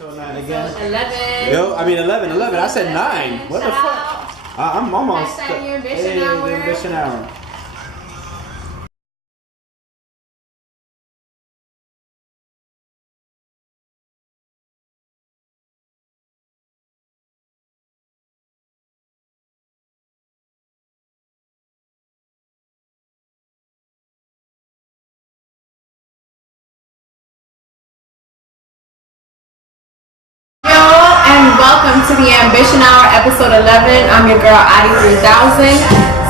So 9 again. 11. Yo, I mean 11. I said 9. What the fuck? I'm almost. Hashtag Hey, the ambition hour. Welcome to the Ambition Hour, episode 11. I'm your girl, Audii 3000. This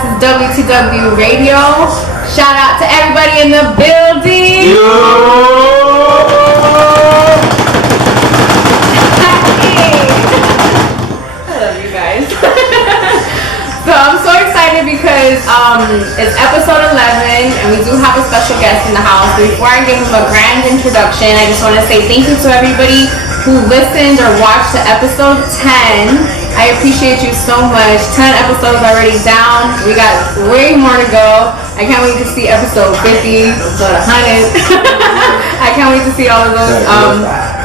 is WTW Radio. Shout out to everybody in the building. Yo! I love you guys. So I'm so excited because it's episode 11 and we do have a special guest in the house. Before I give him a grand introduction, I just want to say thank you to everybody who listened or watched to episode 10. I appreciate you so much. 10 episodes already down. We got way more to go. I can't wait to see episode 50, episode 100. I can't wait to see all of those.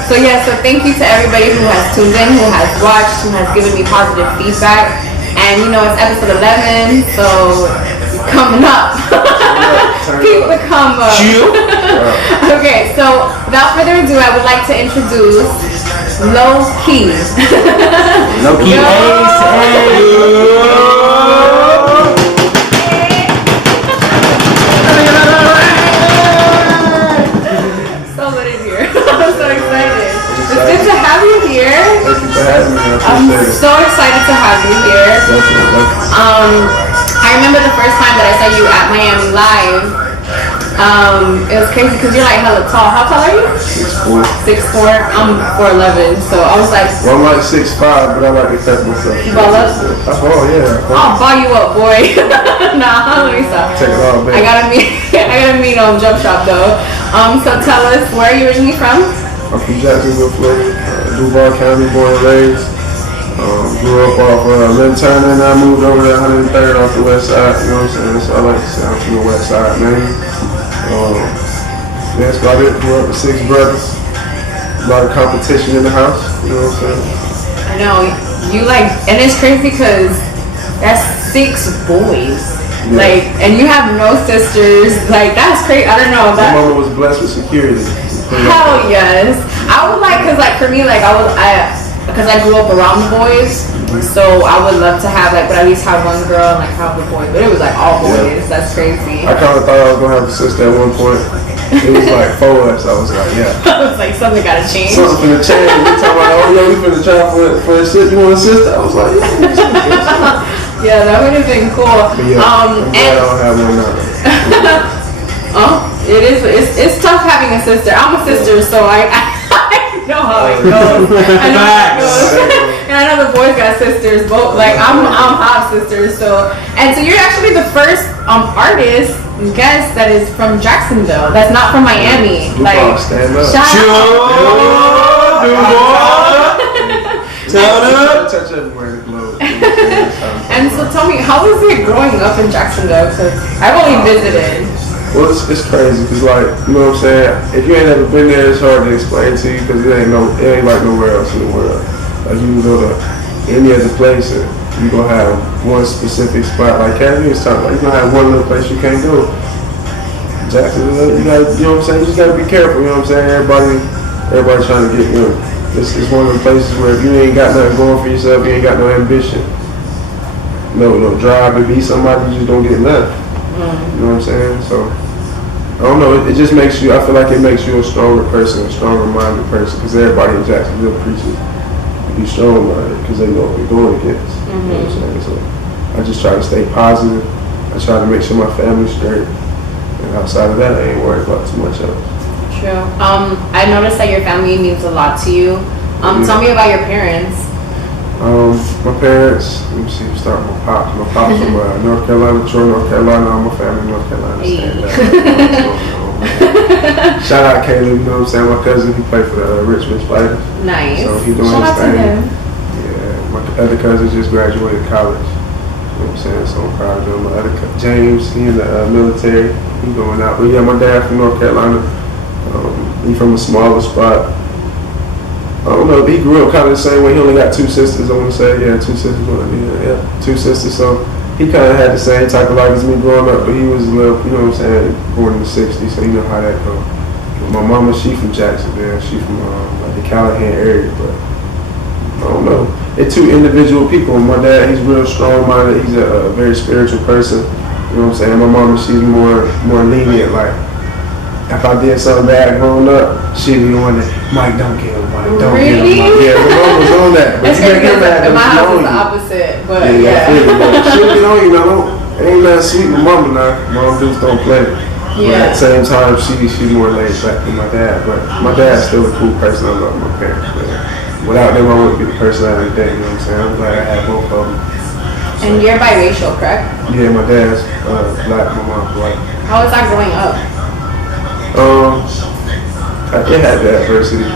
So thank you to everybody who has tuned in, who has watched, who has given me positive feedback. And you know, it's episode 11, so it's coming up. Keep the combo. Okay, so without further ado, I would like to introduce Lowk3. Lowk3. So lit in here. I'm so excited. It's good to have you here. Thank you for having me. I'm so excited to have you here. I remember the first time that I saw you at Miami Live. It was crazy because you're like hella tall. How tall are you? 6'4". 6'4". I'm 4'11". So I was like, well, I'm like 6'5", but I like to cut myself. You ball up? Oh yeah. I'll ball you up, boy. Nah, let me stop. Take it all back. I gotta meet Jump Shop though. So tell us, where are you originally from? I'm from Jacksonville, Florida. Duval County, born and raised. Grew up off Lynn Turner, and I moved over to 103rd off the west side. You know what I'm saying? So I like to say I'm from the west side, man. That's about it. Grew up with 6 brothers. A lot of competition in the house. You know what I'm saying? I know. You like, and it's crazy because that's 6 boys. Yeah. Like, and you have no sisters. Like, that's crazy. I don't know. My mama was blessed with security. Hell yes. I would like, cause like for me, like because I grew up around the boys, so I would love to have like, but at least have one girl and like have the boys. But it was like all boys. Yeah. That's crazy. I kind of thought I was gonna have a sister at one point. It was like 4 of us. I was like, yeah. I was like, something gotta change. Something finna change. We talking about, oh yo, we finna try for a sister. You want a sister? I was like, yeah. Yeah, that would have been cool. But yeah, I'm glad I don't have one now. It is. It's tough having a sister. I'm a sister, so I know how it goes. I know how it goes. And I know the boys got sisters, both. Like I'm half sisters. So you're actually the first artist guest that is from Jacksonville. That's not from Miami. Duval, stand up. Shout out. Duval. Touch everywhere in the globe. And so tell me, how was it growing up in Jacksonville? Because I've only visited. Well, it's crazy because, like, you know what I'm saying? If you ain't ever been there, it's hard to explain to you because it ain't like nowhere else in the world. Like, you can go to any other place and you gonna have one specific spot. Like, Canada is talking about, you gonna have one little place you can't go. Jacksonville, you know what I'm saying? You just gotta be careful, you know what I'm saying? Everybody trying to get, you know, this is one of the places where if you ain't got nothing going for yourself, you ain't got no ambition, no drive to be somebody, you just don't get nothing. You know what I'm saying? So, I don't know, it just makes you, I feel like it makes you a stronger person, a stronger minded person, because everybody in Jacksonville preaches to be strong minded because they know what they're going against. You know what I'm saying? So, I just try to stay positive. I try to make sure my family's straight. And outside of that, I ain't worried about too much else. True. I noticed that your family means a lot to you. Tell me about your parents. My parents, let me see, start with my pops. My pops from North Carolina, Troy, North Carolina. All my family in North Carolina. Stand up. Shout out Caleb, you know what I'm saying? My cousin, he played for the Richmond Spiders. Nice. So he doing Shout his thing. Him. Yeah, my other cousin just graduated college. You know what I'm saying? So I'm proud of him. My other James, he in the military. He going out. But yeah, my dad from North Carolina. He from a smaller spot. I don't know. He grew up kind of the same way. He only got 2 sisters. I want to say, yeah, 2 sisters. Yeah, 2 sisters. So he kind of had the same type of life as me growing up, but he was a little, you know what I'm saying, born in the '60s, so you know how that goes. My mama, she from Jacksonville. She from like the Callahan area, but I don't know. They're 2 individual people. My dad, he's real strong-minded. He's a very spiritual person. You know what I'm saying? My mama, she's more lenient, like. If I did something bad growing up, she'd be on it. Mike, don't kill him. Mike, don't kill him. Mike. Yeah, my mom was on that. But you can't get mad. My house is the opposite, but yeah. She'll get on you, know. Ain't nothing sweet with mama now. Mom just don't play. Yeah. But at the same time, she's more laid back than my dad. But my dad's still a cool person. I love my parents. But without them, I wouldn't be the person I am today. You know what I'm saying? I'm glad I had both of them. And you're biracial, correct? Yeah, my dad's black, my mom's white. How was that growing up? It had the adversity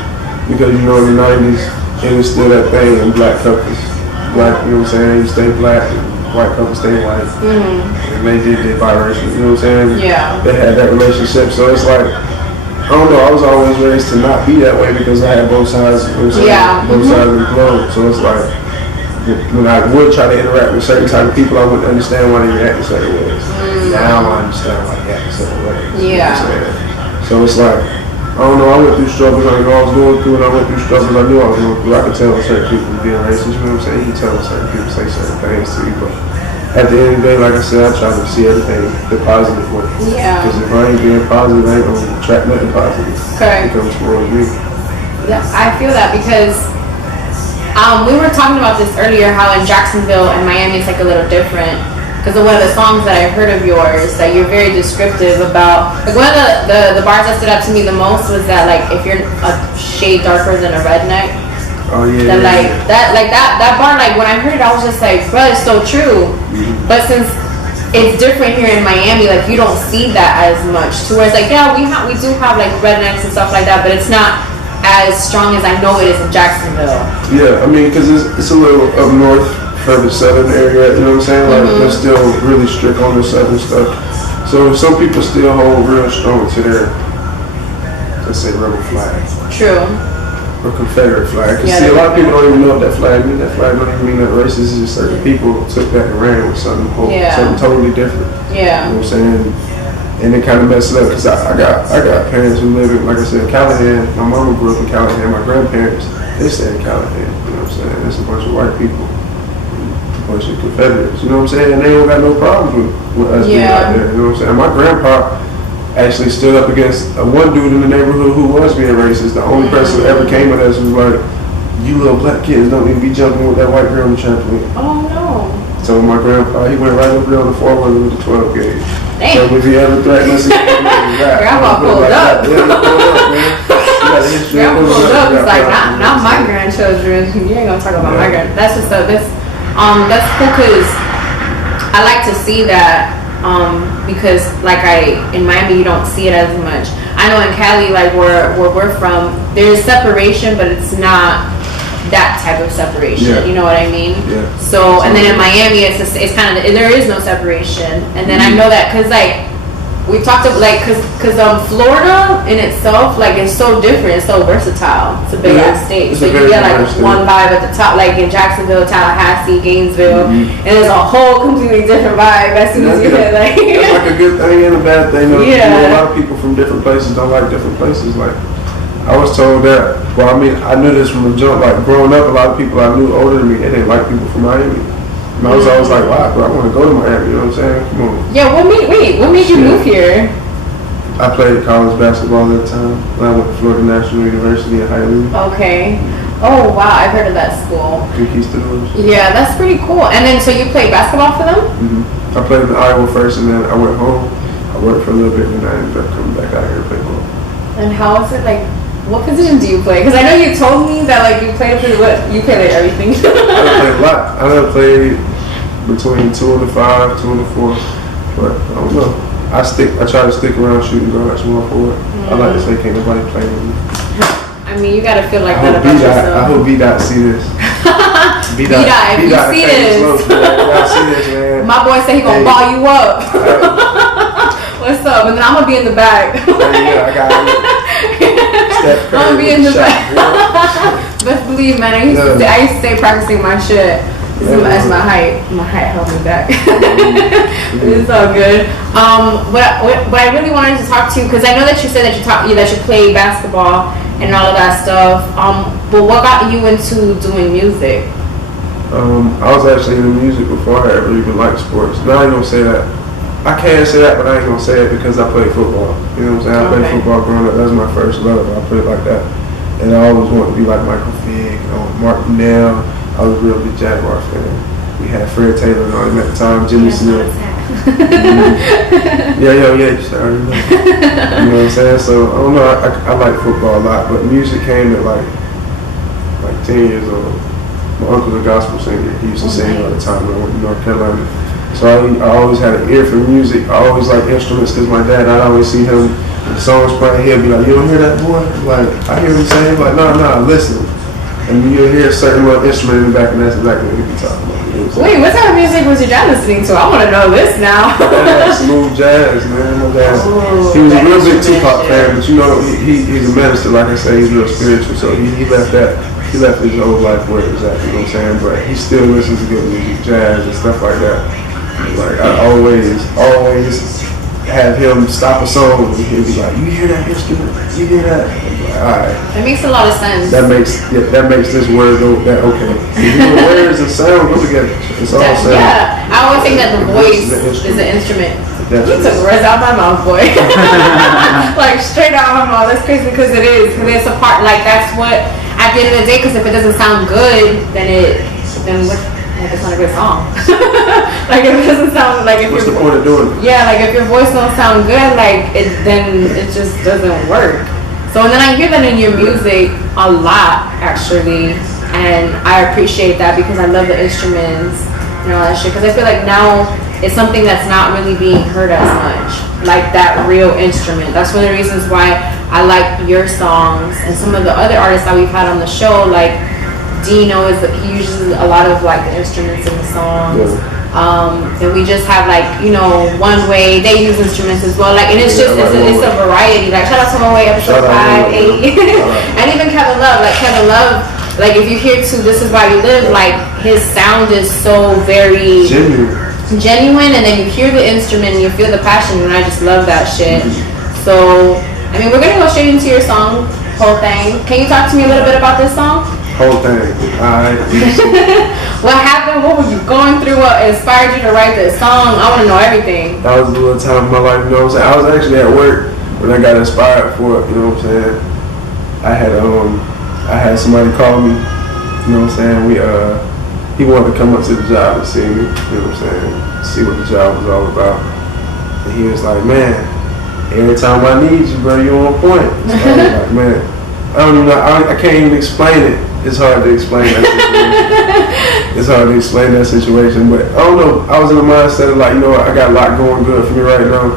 because you know in the '90s it was still that thing in black couples. Black, you know what I'm saying? You stay black, and white couples stay white. And they did their biracial, you know what I'm saying? Yeah. They had that relationship, so it's like I don't know. I was always raised to not be that way because I had both sides. You know what I'm saying? Yeah. Both sides of the globe. So it's like when I would try to interact with certain type of people, I wouldn't understand why they react in certain ways. Now I understand why they react in certain ways. Yeah. You know what I'm saying? So it's like, I don't know, I went through struggles, I know I was going through, and I went through struggles I knew I was going through. I could tell when certain people being racist, you know what I'm saying? You can tell when certain people say certain things to you, but at the end of the day, like I said, I try to see everything the positive way. Yeah. Because if I ain't being positive, I ain't going to attract nothing positive. Correct. It comes towards me. Yeah, I feel that because we were talking about this earlier, how in Jacksonville and Miami it's like a little different. Because one of the songs that I heard of yours that you're very descriptive about, like one of the bars that stood out to me the most was that like if you're a shade darker than a redneck, that bar, like when I heard it I was just like, bro, it's so true. But since it's different here in Miami, like you don't see that as much. To where it's like, yeah, we do have like rednecks and stuff like that, but it's not as strong as I know it is in Jacksonville. Yeah, I mean, because it's a little up north. Further southern area, you know what I'm saying? Like they're still really strict on the southern stuff. So some people still hold real strong to their, let's say, rebel flag. True. Or Confederate flag. Cause see, a lot of people don't even know what that flag means. That flag don't even mean that racist. It's just certain people took that and ran with something totally different. Yeah. You know what I'm saying? And it kind of messed it up because I got parents who live in, like I said, Callahan. My mama grew up in Callahan. My grandparents, they stay in Callahan. You know what I'm saying? It's a bunch of white people. Bunch of Confederates, you know what I'm saying? And they don't got no problems with us being out there, you know what I'm saying? My grandpa actually stood up against one dude in the neighborhood who was being racist. The only person that ever came at us was like, you little black kids don't need to be jumping with that white girl on the trampoline. Oh no. So my grandpa, he went right over there on the 4-wheeler with the 12 gauge. Damn. So if he ever threatened us, Grandpa pulled up. Yeah, pulled up, man. Grandpa pulled up. It's like, not my grandchildren. You ain't gonna talk about my grand. That's just that's cool because I like to see that because like in Miami you don't see it as much. I know in Cali, like where we're from, there's separation, but it's not that type of separation. Yeah. You know what I mean? Yeah. So and then in Miami it's kind of there is no separation, and then I know that because like we talked about like because Florida in itself like is so different, it's so versatile. It's a big ass state, so you get like one vibe at the top, like in Jacksonville, Tallahassee, Gainesville, and there's a whole completely different vibe as soon as you hit like. It's like a good thing and a bad thing. You know, a lot of people from different places don't like different places. Like I was told that. Well, I mean, I knew this from the jump. Like growing up, a lot of people I knew older than me, they didn't like people from Miami. And I was always like, wow, bro, I want to go to Miami, you know what I'm saying? Come on. Yeah, what made you move here? I played college basketball at the time. I went to Florida National University in Hialeah. Okay. Oh, wow, I've heard of that school. Yeah, that's pretty cool. And then, so you played basketball for them? Mm-hmm. I played in Iowa first, and then I went home. I worked for a little bit, and then I ended up coming back out here to play ball. And how is it, like, what position do you play? Because I know you told me that, like, you played you play like everything. I played a lot. I done played between 2 and the 5, 2 and the 4, but I don't know. I try to stick around shooting guard, small forward. I like to say, can't nobody play with me. I mean, you gotta feel like that about yourself. I hope B-Dot see this. B-Dot, if you see this, man. My boy said he gonna ball you up. What's up? And then I'm gonna be in the back. Yeah, I got it. I'm gonna be in the back. Best believe, man. I used to stay practicing my shit. As my height held me back. It's all good. What I really wanted to talk to you, because I know that you said that you play basketball and all of that stuff. But what got you into doing music? I was actually into music before I ever even liked sports. Now I ain't gonna say that. I can say that, but I ain't gonna say it because I played football. You know what I'm saying? I played football growing up. That was my first love. I put it like that. And I always wanted to be like Michael Vick, Mark Nell. I was a real big Jaguar fan. We had Fred Taylor and all them at the time, Jimmy Smith. Yeah, you should already know. You know what I'm saying? So, I don't know, I like football a lot, but music came at like 10 years old. My uncle's a gospel singer. He used to sing all the time when I went to North Carolina. So I always had an ear for music. I always liked instruments because my dad, I'd always see him, when the songs playing, he'd be like, you don't hear that, boy? Like, I hear him saying, like, no, listen. And you'll hear a certain little instrument in the back, and that's exactly what he be talking about. You know Wait, what type of music was your dad listening to? I want to know this now. Smooth jazz, man. My dad, he was a real big Tupac fan, but you know, he's a minister, like I say, he's real spiritual, so he left that. He left his whole life where it was at, you know what I'm saying? But he still listens to good music, jazz and stuff like that. Like, I always have him stop a song and he'll be like, you hear that instrument? You hear that? Like, alright. That makes a lot of sense. That makes this word go that okay. You know, words and sound go together. It's all sound. Yeah. I always think that the voice is an instrument. You took words out my mouth, boy. Like straight out my mouth. That's crazy because it is. Because it's a part, like that's what, at the end of the day, because if it doesn't sound good, then what? Like it's not a good song. Like if it doesn't sound like what's the point of doing it? Yeah, like if your voice don't sound good, like then it just doesn't work. So and then I hear that in your music a lot actually, and I appreciate that because I love the instruments and all that shit. Because I feel like now it's something that's not really being heard as much, like that real instrument. That's one of the reasons why I like your songs and some of the other artists that we've had on the show, like Dino he uses a lot of like the instruments in the songs. And we just have like, you know, One Way, they use instruments as well. Like, and it's just it's a variety. Like shout out to One Way episode 5, 8. And even Kevin Love, like if you hear to This Is Why You Live, like his sound is so very genuine, and then you hear the instrument and you feel the passion, and I just love that shit. So I mean, we're gonna go straight into your song, Whole Thing. Can you talk to me a little bit about this song? Whole thing. Alright. What happened? What were you going through? What inspired you to write this song? I want to know everything. That was a little time in my life, you know what I'm saying? I was actually at work when I got inspired for it, you know what I'm saying? I had somebody call me, you know what I'm saying? He wanted to come up to the job and see me, you know what I'm saying? See what the job was all about. And he was like, man, every time I need you, bro, you on point. So I was like, man, I don't even know, I can't even explain it. It's hard to explain that situation. But I don't know, I was in the mindset of like, you know what, I got a lot going good for me right now.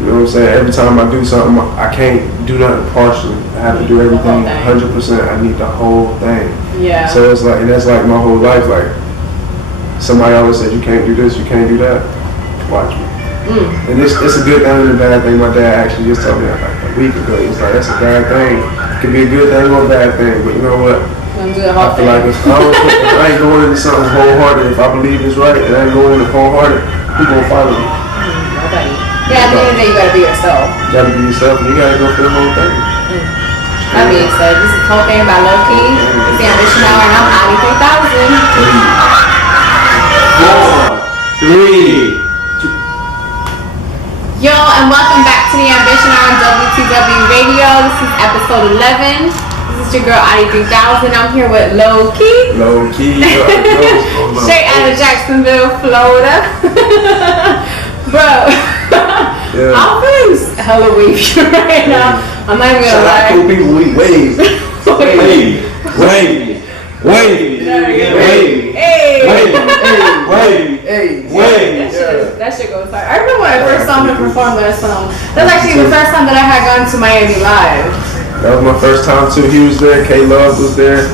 You know what I'm saying? Every time I do something, I can't do nothing partially. I have to do everything 100%. I need the whole thing. Yeah. So it's like, and that's like my whole life. Like, somebody always said, you can't do this, you can't do that. Watch me. And it's a good thing and a bad thing. My dad actually just told me like a week ago. He's like, that's a bad thing. It could be a good thing or a bad thing. But you know what? I feel like if I ain't going into something wholehearted, if I believe it's right and I ain't going into wholehearted, who's going to follow me? Nobody. Yeah, at the end of the day, you got to be yourself. You got to be yourself and you got to go for the whole thing. That being said, this is Whole Thing by Lowk3. It's the Ambition Hour and I'm Audii 3000. 4, 3, 2. Yo, and welcome back to the Ambition Hour on WTW Radio. This is episode 11. This is your girl Audii 3000. I'm here with Lowk3. Straight out of Jacksonville, Florida. Bro, I'm feeling hella wavy right now. I'm not even gonna lie. Cool people, we wave. Wave. That shit goes hard. I remember when I first saw him perform that song. That's actually the first time that I had gone to Miami Live. That was my first time too. He was there. K Love was there.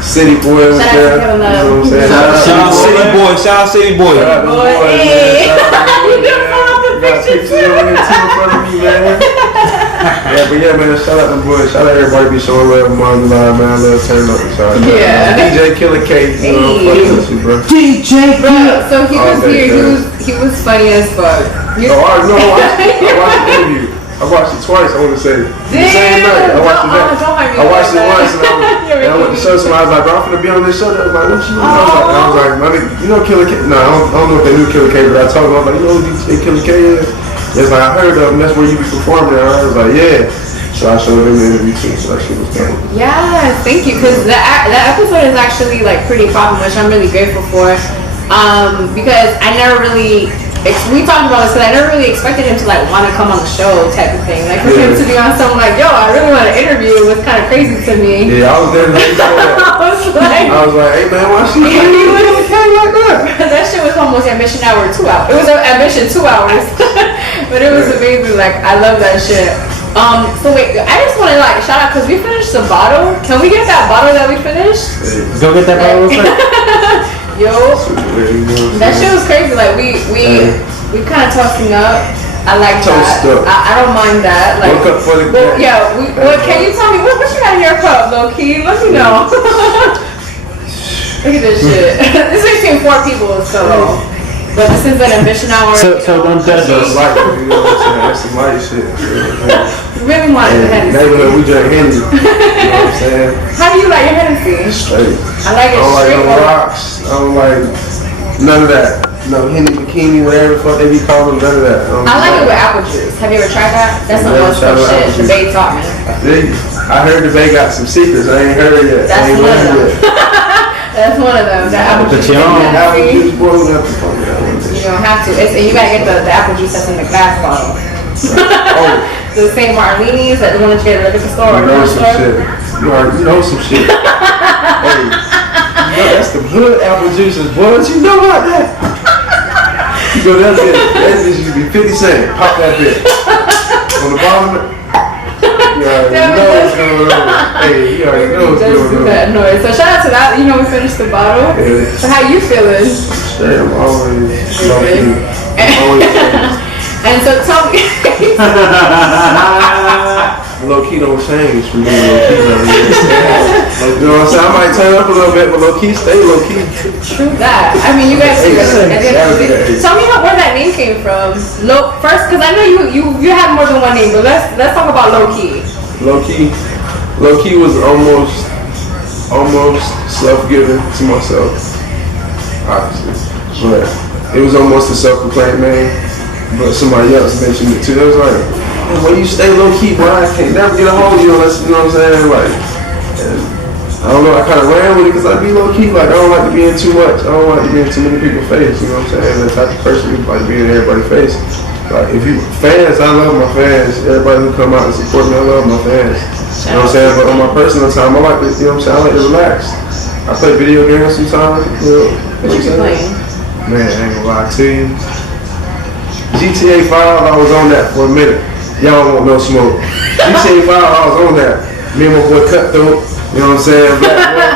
City Boy was there. You know what I'm saying? Shout out City Boy. Shout out City Boy. Hey. You done pull up the picture too. In front of me, man. But yeah, man, shout out to boys. Shout out everybody be showing love among the line, man. I love turn up. Yeah. DJ Killer K, you know, fucking with you, bro. DJ, bro. So he was here. He was funny as fuck. I watched the interview. I watched it twice, I want to say. The same night. I watched it once and I went to show somebody. I was like, bro, I'm finna be on this show. They was like, what you doing? I was like, my nigga, you know Killer K? No, I don't know if they knew Killer K, but I told them, I was like, you know who DJ Killer K is? It's like, I heard of him, that's where you be performing. And I was like, yeah. So I showed them the interview too, so that shit was dope. Yeah, thank you, because that episode is actually like pretty popping, which I'm really grateful for. Because I never really, we talked about this, because I never really expected him to like want to come on the show type of thing. Like for him to be on something like, yo, I really want to interview was kind of crazy to me. Yeah, I was there. I was like, hey man, why she like that? That shit was almost Ambition Hour 2 hours. It was Ambition 2 hours. But it was amazing. Like, I love that shit. So wait, I just want to like shout out because we finished the bottle. Can we get that bottle that we finished? Go get that bottle real quick. Yo, that shit was crazy. Like we kind of toasting up. I like that. I don't mind that. Like, what can you tell me? What you got in your cup, Lowk3? Let me know. Look at this shit. This is between 4 people, so. But this is an Ambition Hour. So don't judge us. That's some light shit. Really wanted the Hennessy. Neighborhood, we drink Hennessy. You know what I'm saying? How do you like your Hennessy? Straight. I like it straight. I don't like no rocks. I don't like none of that. No Henny bikini, whatever the fuck they be calling, none of that. I like it with apple juice. Have you ever tried that? That's some West Coast shit. The Bay taught me. I heard the Bay got some secrets. I ain't heard it yet. That's one of them. That's one of them. The apple juice. Apple juice, boy, we have to fuck that one. You don't have to. You gotta get the apple juice that's in the glass bottle. The St. Marlini's, that the one that you get at the liquor store. You know some shit. You know some shit. Hey, you know that's the hood apple juices, boy. You know about that? You go that bitch used to be 50 cents. Pop that bitch. On the bottom of it. You already know what's going on. Hey, you already know what's going on. That noise. So shout out to that. You know we finished the bottle. Yeah. So how you feeling? Straight, I'm always Lowk3. And so tell me. Lowk3 don't change from being Lowk3. You know what I'm saying? I might turn up a little bit, but Lowk3 stay Lowk3. True that. I mean, you guys do it. Tell me where that name came from. First, because I know you have more than one name, but let's talk about Lowk3. Lowk3 was almost self-giving to myself, obviously, but it was almost a self-proclaimed name. But somebody else mentioned it too. It was like, when you stay low-key, bro, I can't never get a hold of you unless, you know what I'm saying? Like, and I don't know, I kind of ran with it because I be low-key. Like, I don't like to be in too much. I don't like to be in too many people's face, you know what I'm saying? That type of person who like to be in everybody's face. Like, if you, fans, I love my fans. Everybody who come out and support me, I love my fans. You know what I'm saying? But on my personal time, I like to, you know what I'm saying? I like to relax. I play video games sometimes, you know. What you playing? Man, I ain't gonna lie to you. GTA 5, I was on that for a minute. Y'all don't want no smoke. GTA 5, I was on that. Me and my boy Cutthroat, you know what I'm saying? Black boy.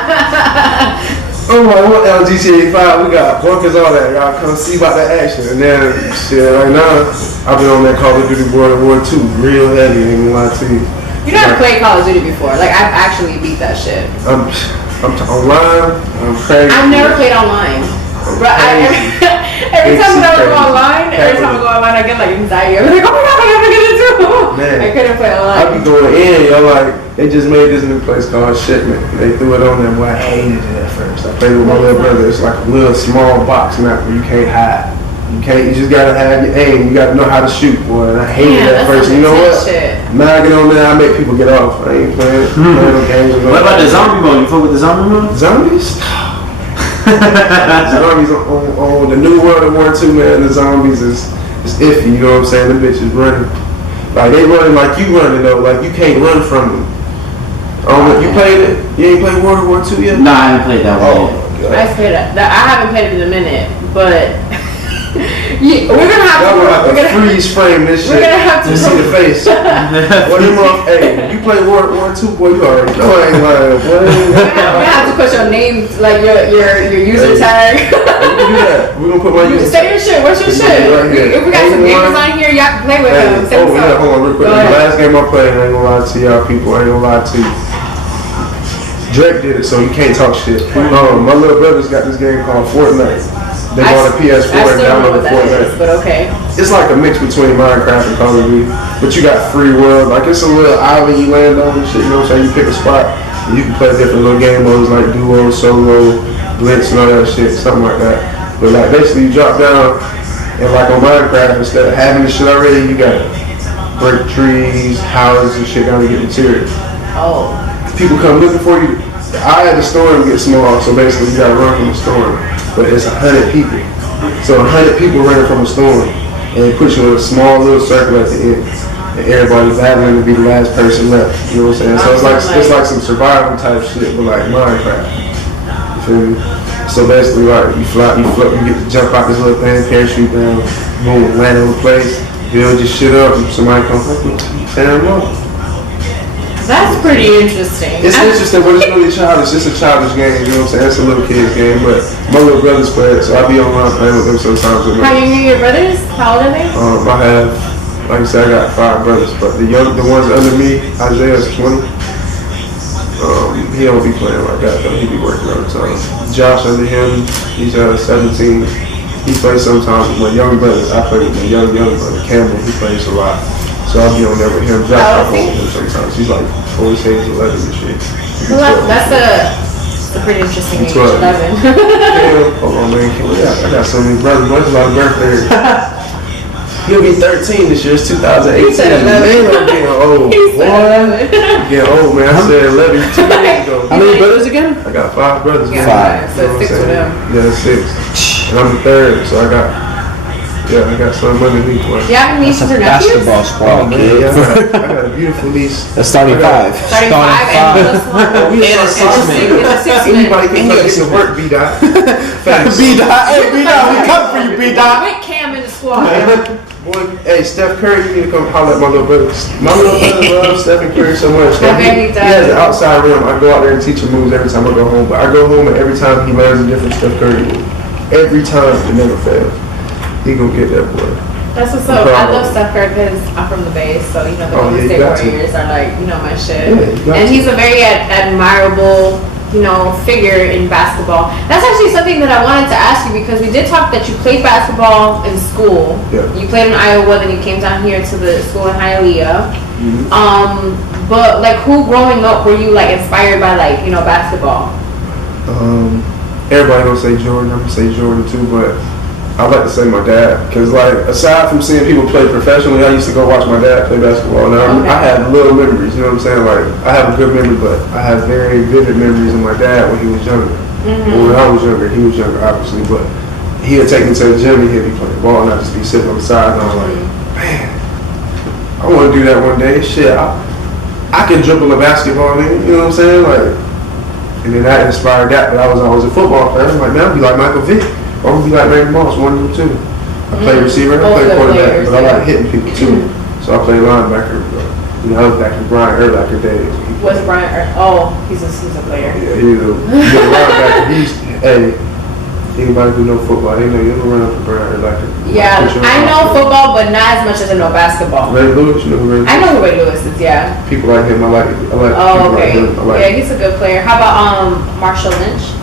Oh my God, GTA 5, we got bunkers, all that. Y'all come see about that action. And then, shit, right now, I've been on that Call of Duty World War II, real heavy, ain't gonna lie to you. You never played Call of Duty before. Like, I've actually beat that shit. I'm online, I'm crazy. I've never played online. But every time I go online, I get like anxiety. I'm like, oh my God, what am I gonna do? Man, I couldn't play online. I be going in, yo, like, they just made this new place called Shipment. They threw it on there, boy, I hated it at first. I played with my little brother. It's like a little small box map where you can't hide. You just gotta have your aim. You gotta know how to shoot, boy. And I hated it at first. You know what? Now I get on there, I make people get off. I ain't playing no games. What about the zombie mode? You fuck with the zombie mode? Zombies? Zombies on the new World of War II, man. The zombies is iffy. You know what I'm saying? The bitches running. Like they running like you running though. Like you can't run from them. You played it? You ain't played World of War II yet? Nah, I haven't played that one yet. I played that. I haven't played it in a minute, but yeah, we're gonna freeze frame this shit. We're gonna have to see the face. Hey, you play World War II, boy, you already know I ain't lying. Boy. We're gonna have to to put your name, like your user tag. We can do that. We're gonna put my user tag. Say your shit. What's your shit? Right here. If we got some gamers on here, y'all can play with them. Oh yeah, hold on real quick. The last game I played, I ain't gonna lie to y'all people. I ain't gonna lie to you. Drake did it, so you can't talk shit. My little brother's got this game called Fortnite. They bought a PS4 and downloaded Fortnite. But okay. It's like a mix between Minecraft and Call of Duty. But you got free world. Like it's a little island you land on and shit. You know what I'm saying? You pick a spot and you can play different little game modes like duo, solo, blitz, and all that shit, something like that. But like basically you drop down and like on Minecraft, instead of having the shit already, you gotta break trees, houses, and shit down to get materials. Oh. People come looking for you. The eye of the storm gets small, so basically you gotta run from the storm. But it's 100 people. So 100 people running from a storm, and it puts you in a small little circle at the end. And everybody battling to be the last person left. You know what I'm saying? So it's like some survival type shit, but like Minecraft. You feel me? So basically, like you get to jump out this little thing, parachute down, boom, land on the place, build your shit up, and somebody comes up and tear them up. That's pretty interesting. It's interesting, but it's really childish. It's a childish game, you know what I'm saying? It's a little kid's game, but my little brothers play it, so I be online playing with them sometimes. How young are your brothers? How old are they? I have, like I said, I got 5 brothers, but the ones under me, Isaiah's 20. He don't be playing like that though. He be working all the time. Josh under him, he's 17. He plays sometimes with my young brother. I play with my young brother, Campbell. He plays a lot. So I'll be on there with him. Josh, I play with him sometimes. He's like 46, 11 and shit. Well, that's a pretty interesting age, 11. Yeah, hold on, man. I got so many brothers. There's a lot of birthdays. He'll be 13 this year. It's 2018. He said 11. Man, I'm getting old. He said 11. I'm getting old, man. I said 11 2 years ago. How many brothers again? I got 5 brothers. Yeah, Man. 5. So 6 with them. Yeah, 6. And I'm the 3rd, so I got some underneath. Do you have any nieces or nephews? Basketball squad, kid. Yeah, I got a beautiful niece. That's starting 5. Starting 5 and plus 1. We And a 6-man. It's a 6-man. Anybody can come get to work, B-Dot. Facts. B-Dot, hey B-Dot, we come for you, B-Dot. With Cam in the squad. Boy, hey, Steph Curry, you need to come holler at my little brother. My little brother loves Stephen Curry so much. I bet he does. He has an outside rim. I go out there and teach him moves every time I go home. But I go home and every time he learns a different Steph Curry move. Every time, it never fails. He gonna get that boy. That's what's up. I love Steph Curry because I'm from the Bay, so you know the Golden State Warriors are like, you know, my shit. Yeah, and he's a very admirable, you know, figure in basketball. That's actually something that I wanted to ask you because we did talk that you played basketball in school. Yeah. You played in Iowa, then you came down here to the school in Hialeah. Mm-hmm. But like, who growing up were you like inspired by, like, you know, basketball? Everybody gonna say Jordan. I'm gonna say Jordan too, but I like to say my dad, because like aside from seeing people play professionally, I used to go watch my dad play basketball. Now I have little memories, you know what I'm saying? Like I have a good memory, but I have very vivid memories of my dad when he was younger. When I was younger, he was younger obviously, but he would take me to the gym and he'd be playing ball and I'd just be sitting on the side and I was like, man, I want to do that one day. Shit, I can dribble a basketball, nigga, you know what I'm saying? Like, and then that inspired that, but I was always a football player. I'm like, man, I'll be like Michael Vick. Or I'm gonna be like Randy Moss, 1 and 2. I play receiver, I play quarterback, but I like hitting people too. So I play linebacker. You know, I was back in Brian Urlacher days. What's Brian? Oh, he's a player. Yeah, he's a linebacker. Hey, anybody who know football, they know you ever run up to Brian Urlacher. Yeah, I know football, but not as much as I know basketball. Ray Lewis, you know who Ray Lewis? I know who Ray Lewis is. Yeah. People like him. I like Oh, people okay. like him. Yeah, he's a good player. How about Marshall Lynch?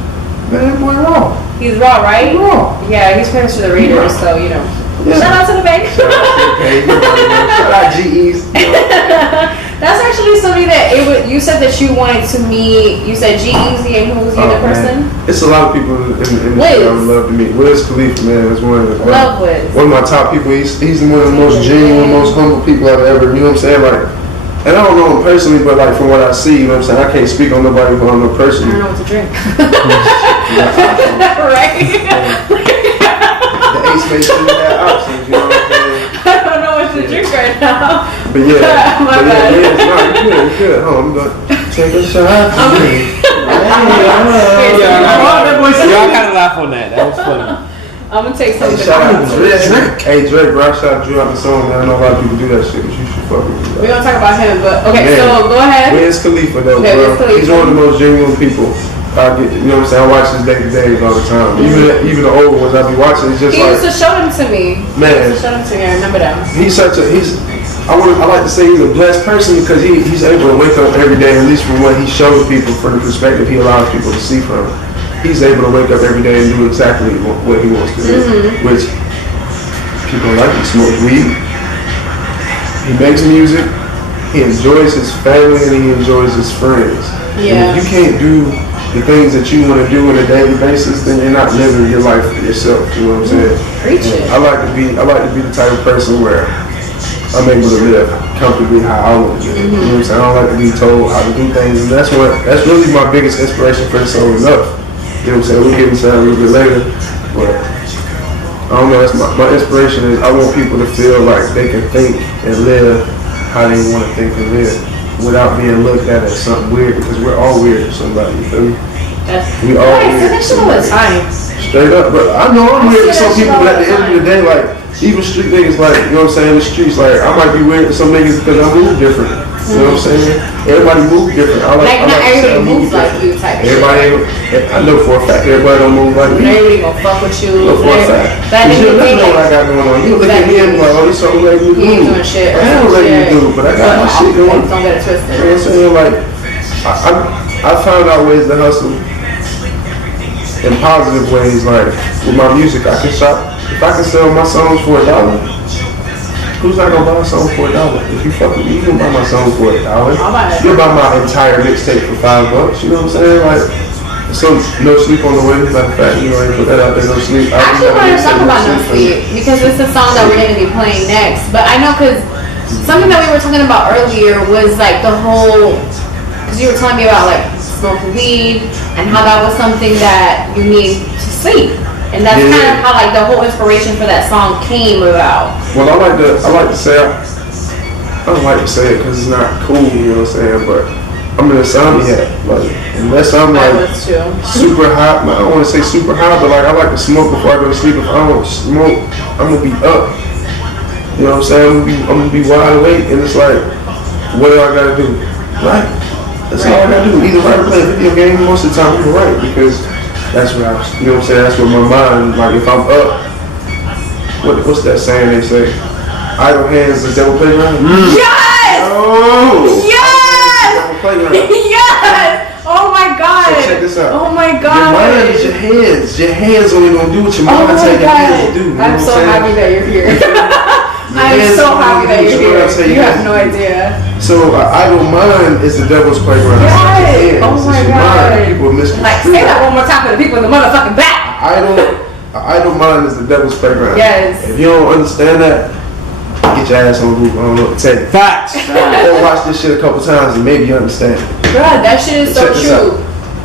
Man, that boy raw. He's raw, right? He's raw. Yeah, he's famous for the Raiders, so you know. Yeah. Shout out to the Bay. Shout out GEs. That's actually something that you said that you wanted to meet. You said G-Eazy, and who was the other person? It's a lot of people in the industry I would love to meet. Wiz Khalifa, man, is one of the love Wiz. One of my top people. He's one of the most genuine, most humble people I've ever. You know what I'm saying? Like, and I don't know him personally, but like from what I see, you know what I'm saying? I can't speak on nobody who I don't know personally. I don't know what to drink. Right? The ace may still have options, you know what I'm saying? I don't know what to drink right now. But yeah, My bad. you good. I'm going to take a shot. Y'all kind of laugh on that. That was funny. I'm gonna take something. Shout out to Drake. Hey, Drake, bro, I shot Drew out the song, man. I know a lot of people do that shit, but you should fuck with me. We're gonna talk about him, but okay, man, so go ahead. Wiz Khalifa, though, Okay, bro. Wiz Khalifa. He's one of the most genuine people I get, you know what I'm saying? I watch his day-to-days all the time. Even the old ones I be watching, it's just he used to show them to me. Man. He used to show them to me. I remember them. I like to say he's a blessed person because he's able to wake up every day, at least from what he shows people, from the perspective he allows people to see from. He's able to wake up every day and do exactly what he wants to do, which people like. He smokes weed, he makes music, he enjoys his family, and he enjoys his friends. Yeah. And if you can't do the things that you want to do on a daily basis, then you're not living your life for yourself. You know what I'm saying? Preach it. I like to be the type of person where I'm able to live comfortably how I want to live. You know what I'm saying? I don't like to be told how to do things, and that's really my biggest inspiration for the song Enough. You know what I'm saying? We'll get into that a little bit later, but I don't know. That's my inspiration is I want people to feel like they can think and live how they want to think and live, without being looked at as something weird, because we're all weird to somebody, you feel me? We all weird. That shit all the time. Straight up, but I know I'm weird to some people, but at the end of the day, like, even street niggas, like, you know what I'm saying, in the streets, like, I might be weird to some niggas because I move different. You know what I'm saying? Everybody move different. Not everybody moves like you type of shit. I know for a fact everybody don't move like me. Everybody gonna fuck with you. I know for a fact. Because you'll never know what I got going on. You look at me and be like, oh, this song let me do. You ain't doing shit. I don't let you do, but I got my shit going. Don't get it twisted. You know what I'm saying? Like, I found out ways to hustle in positive ways. Like, with my music, I can shop. If I can sell my songs for $1, who's not gonna buy a song for $1? If you fuck with me, you can buy my song for $1. You'll buy my entire mixtape for $5. You know what I'm saying? Like, so No Sleep on the Way. Matter of fact, you know, I put that out there. No Sleep. I actually want to talk about No Sleep because it's the song that we're gonna be playing next. But I know because something that we were talking about earlier was like the whole. Because you were telling me about like smoking weed and how that was something that you need to sleep. And that's kind of how like the whole inspiration for that song came about. Well, I like to say, I don't like to say it because it's not cool, you know what I'm saying, but I'm an insomniac. Like, unless I'm like super high, I don't want to say super high, but like I like to smoke before I go to sleep. If I don't smoke, I'm gonna be up. You know what I'm saying? I'm gonna be wide awake, and it's like, what do I gotta do? Right? That's all I gotta do. Either write or play a video game. Most of the time, I'm right because that's what you know what I'm saying? That's what my mind, like if I'm up, what's that saying they say? Idle hands is devil playground? Yes! Oh! Yes! Devil playground. Yes! Oh my God! So check this out. Oh my God! Your mind is your hands. Your hands only gonna do what your mind tell your hands to do. I'm so happy that you're here. I'm so happy that you're here. You have no idea. So idle mind is the devil's playground. Yes! Oh my God! People like, say that one more time for the people in the motherfucking back. Idle mind is the devil's playground. Yes. If you don't understand that, get your ass on Google. I don't know what to tell you. Facts. Or watch this shit a couple times and maybe you understand. God, that shit is so true.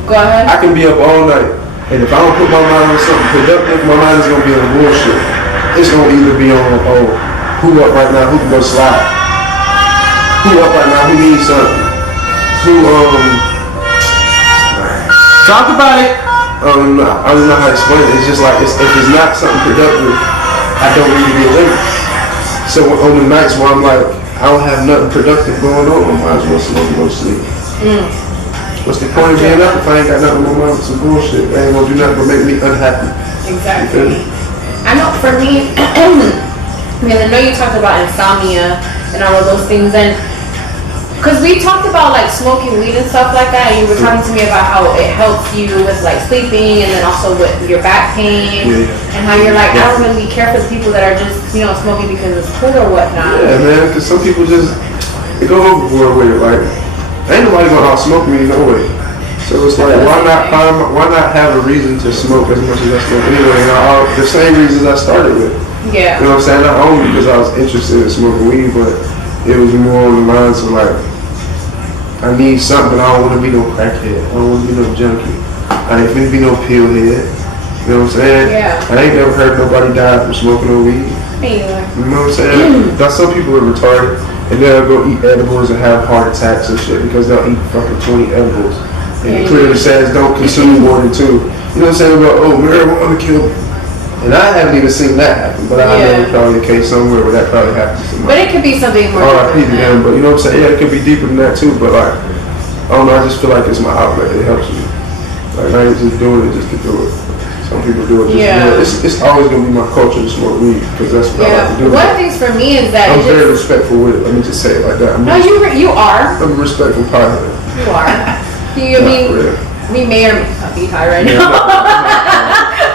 Go ahead. I can be up all night, and if I don't put my mind on something productive, my mind is gonna be on bullshit. It's gonna either be on who up right now, who can go slide. Who up right now, who needs something. Talk about it. I don't know how to explain it. It's just like, if it's not something productive, I don't need to be awake. So on the nights where I'm like, I don't have nothing productive going on, I might as well smoke and go to sleep. What's the point of being up if I ain't got nothing on my mind with some bullshit? That ain't gonna do nothing but make me unhappy. Exactly. I know for me, because I know you talked about insomnia and all of those things, and because we talked about like smoking weed and stuff like that, and you were talking to me about how it helps you with like sleeping and then also with your back pain, and how you're like, I don't really care for the people that are just, you know, smoking because it's cool or whatnot. Yeah, man, because some people just, they go overboard with it. Like, ain't nobody gonna out-smoke me no way. So it's like, why not have a reason to smoke as much as I smoke anyway? The same reasons I started with. Yeah. You know what I'm saying? Not only because I was interested in smoking weed, but it was more on the lines of like, I need something, but I don't want to be no crackhead. I don't want to be no junkie. I ain't finna be no pill head. You know what I'm saying? Yeah. I ain't never heard nobody die from smoking no weed. Me either. You know what I'm saying? Now some people are retarded and they'll go eat edibles and have heart attacks and shit because they'll eat fucking 20 edibles. And it clearly says don't consume more than 2. You know what I'm saying? About, oh, marijuana kill me. And I haven't even seen that happen, but I know there's probably a case somewhere where that probably happens to somebody. But it could be something more. R.I.P. to them, but you know what I'm saying? Yeah, it could be deeper than that too, but like, I don't know, I just feel like it's my outlet. It helps me. Like, like just doing it just to do it. Some people do it just it's always gonna be my culture to smoke weed because that's what I like to do. One of the things for me is that I'm very respectful with it. Let me just say it like that. You are. I'm a respectful pilot. You are. We may or may not be high right now.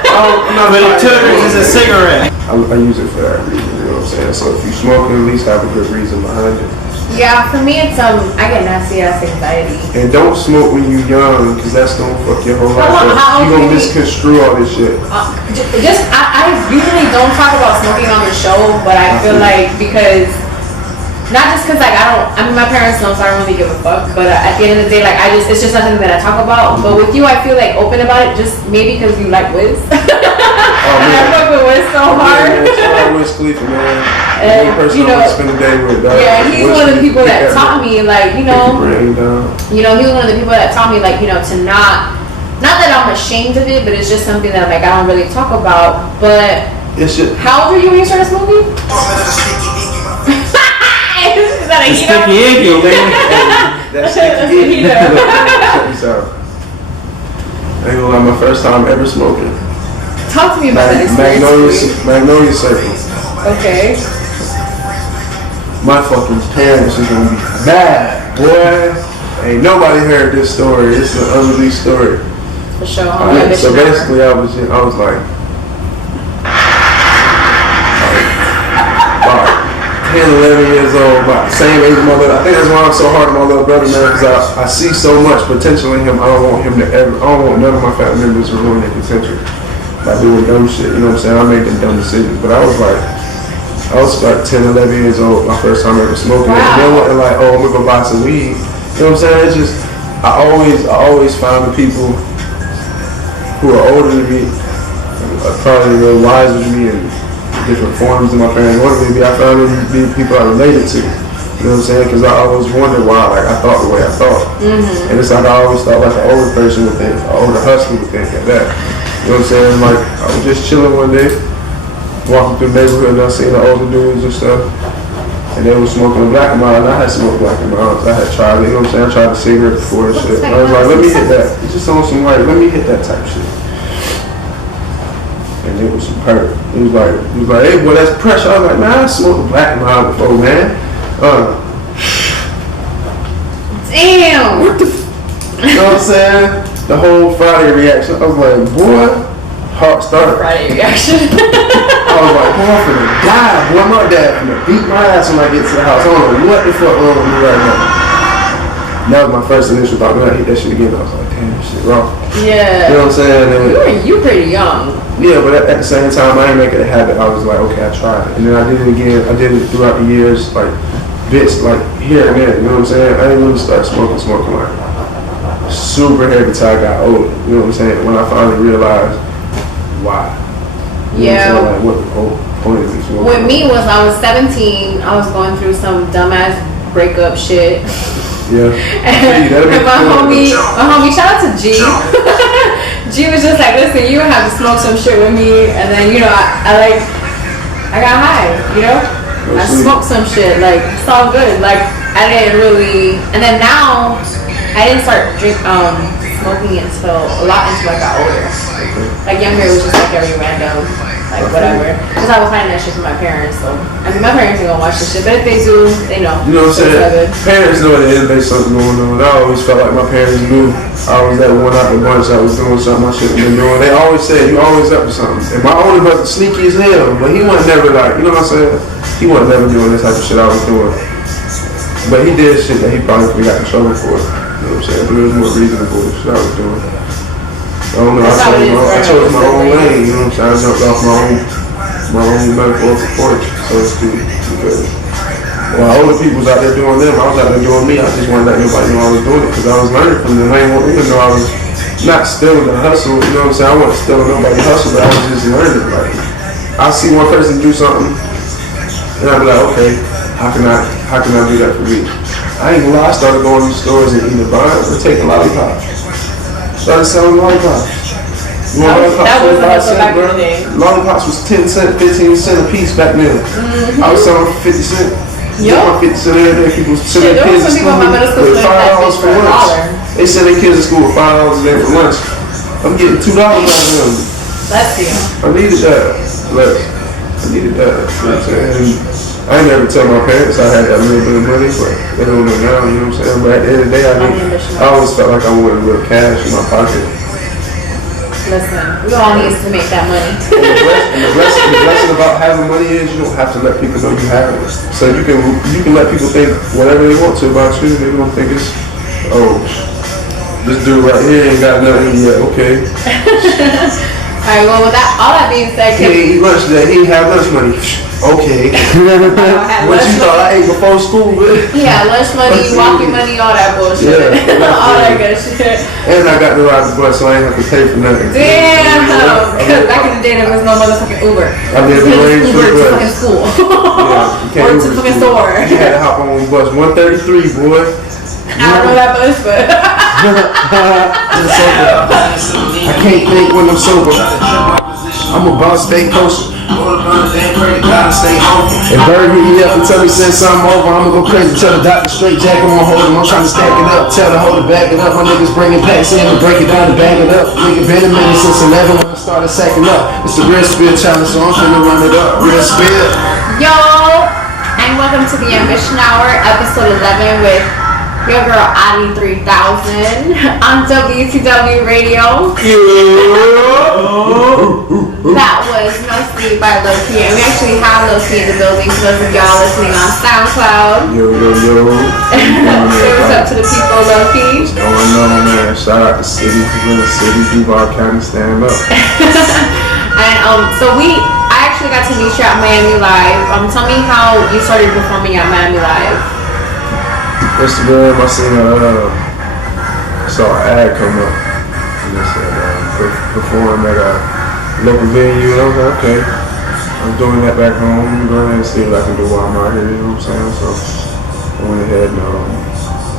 But it is a cigarette. I use it for that reason. You know what I'm saying? So if you smoke, at least have a good reason behind it. Yeah, for me it's I get nasty ass anxiety. And don't smoke when you're young, because that's gonna fuck your whole life up. You gonna misconstrue all this shit. I usually don't talk about smoking on the show, but I feel like because not just because like I mean my parents know, so I don't really give a fuck. But at the end of the day, like it's just not something that I talk about. But with you, I feel like open about it, just maybe because you like Wiz. And I fuck with Wiz so hard. Shout out Wiz Khalifa, man. And, one person I spend a day with. Yeah, he's one of the people that taught me, like, he was one of the people that taught me, like, to not that I'm ashamed of it, but it's just something that, like, I don't really talk about. But how old were you when you started smoking? Is that a heater? That's sticky. Check this out. I ain't gonna lie, my first time ever smoking. Talk to me about that experience. Magnolia Circle. Okay. My fucking parents is gonna be mad, boy. Ain't nobody heard this story. It's an unreleased story. For sure. So basically, I was like, about 10, 11 years old, about the same age as my little. I think that's why I'm so hard on my little brother, man, because I see so much potential in him. I don't want none of my family members to ruin their potential by doing dumb shit. You know what I'm saying? I made them dumb decisions, but I was like 10, 11 years old, my first time ever smoking. Wow. And then wasn't like, oh, I'm gonna go buy some weed. You know what I'm saying? It's just, I always find the people who are older than me, probably a little wiser than me in different forms than my parents wanted me to be. I found them to be people I related to. You know what I'm saying? Because I always wondered why, like, I thought the way I thought. Mm-hmm. And it's like I always thought like an older person would think, an older hustler would think like that. You know what I'm saying? Like, I was just chilling one day, walking through the neighborhood, and I seen the older dudes and stuff, and they were smoking a black and mild, and I had smoked black and mild. I had tried it, you know what I'm saying? I tried a cigarette before and shit. And I was like, let me hit that. It's just on some white, let me hit that type shit. And it was superb. He was like, hey boy, that's pressure. I was like, man, I smoked black and mild before, man. Damn! What the you know what I'm saying? The whole Friday reaction. I was like, boy, heart started. Friday reaction. I was like, boy, I'm finna die. Boy, my dad finna beat my ass when I get to the house. I don't know what the fuck wrong with me right now. That was my first initial thought. When I hit that shit again, I was like, damn, this shit wrong. Yeah. You know what I'm saying? You pretty young. Yeah, but at the same time, I didn't make it a habit. I was like, okay, I tried it. And then I did it again. I did it throughout the years, like bits, like here and there. You know what I'm saying? I didn't really start smoking like super heavy till I got older. You know what I'm saying? When I finally realized why. You know what I'm saying? Like what the whole point of this was. With me was I was 17. I was going through some dumbass breakup shit. Yeah. And my homie, shout out to G. G was just like, listen, you have to smoke some shit with me, and then I got high, I smoked some shit, like it's all good. Like I didn't really, and then now I didn't start smoking until I got older. Like younger, it was just like every random, like whatever. Because I was hiding that shit from my parents, so I mean my parents ain't gonna watch this shit, but if they do, they know. You know what I'm saying? Parents know that there's something going on. I always felt like my parents knew I was that one out the bunch. I was doing something I shouldn't have been doing. They always said, you always up to something. And my older brother, sneaky as hell, but he wasn't never like, you know what I'm saying? He wasn't never doing this type of shit I was doing. But he did shit that he probably got in trouble for. You know what I'm saying? But it was more reasonable the shit I was doing. I don't know, I chose my own lane, you know what I'm saying? I jumped off my own metaphorical porch, so to speak, because while older people was out there doing them, I was out there doing me. I just wanted to let nobody know I was doing it because I was learning from them. I didn't want them to know I was not stealing the hustle, you know what I'm saying? I wasn't stealing nobody's hustle, but I was just learning. Like, I see one person do something, and I'd be like, okay, how can I do that for me? I ain't gonna lie, I started going to stores and either buying or taking lollipops. Started selling lollipops. You want that was the hustle back in the day. Lollipops was 10 cents, 15 cents a piece back then. Mm-hmm. I was selling for 50 cents. Yep. 50 cents every day. People send their kids to school with $5 for lunch. They send their kids to school with $5 a day for lunch. I'm getting $2 out of them. Bless you. I needed that. I needed that. You know what I'm saying? I ain't never tell my parents I had that little bit of money, but they don't know now, you know what I'm saying? But at the end of the day, I always felt like I wanted a little cash in my pocket. Listen, we all need to make that money. And the blessing about having money is you don't have to let people know you have it. So you can let people think whatever they want to about you. They're gonna think it's, oh, this dude right here ain't got nothing yet. Okay. Alright, well with that, all that being said, he ain't eat lunch today. He ain't have lunch money. Okay. What you thought I ate before school, man? Yeah, lunch money, walking money, all that bullshit. Yeah, all that good shit. And I got to ride the bus, so I ain't have to pay for nothing. Damn! Because back in the day, there was no motherfucking Uber. I did the range Uber to bus. fucking school. Yeah, or to fucking store. You had to hop on bus 133, boy. I don't know that bus, but I can't think when I'm sober. I'm about to stay kosher. If Bird hit me up and tell me send something over, I'ma go crazy. Tell the doctor straight jack, I'm on hold him. I'm trying to stack it up. Tell the hoe to back it up. My niggas bringing packs in to break it down and bag it up. Nigga been a minute since 11 when I started sacking up. It's the real spill challenge, so I'm finna run it up. Real spill. yo, and welcome to the Ambition Hour, episode 11 with your girl Audii 3000 on WTW Radio. That was mostly by Lowk3, and we actually have Lowk3 in the building for those of y'all listening on SoundCloud. Yo. Say what's up to the people, Lowk3. What's going on, man? Shout out to City, Duval County, stand up. And I actually got to meet you at Miami Live. Tell me how you started performing at Miami Live. Instagram, I seen saw an ad come up and it said perform at a local venue, and I was like, okay, I'm doing that back home. I'm going to see what I can do while I'm out here, you know what I'm saying? So I went ahead and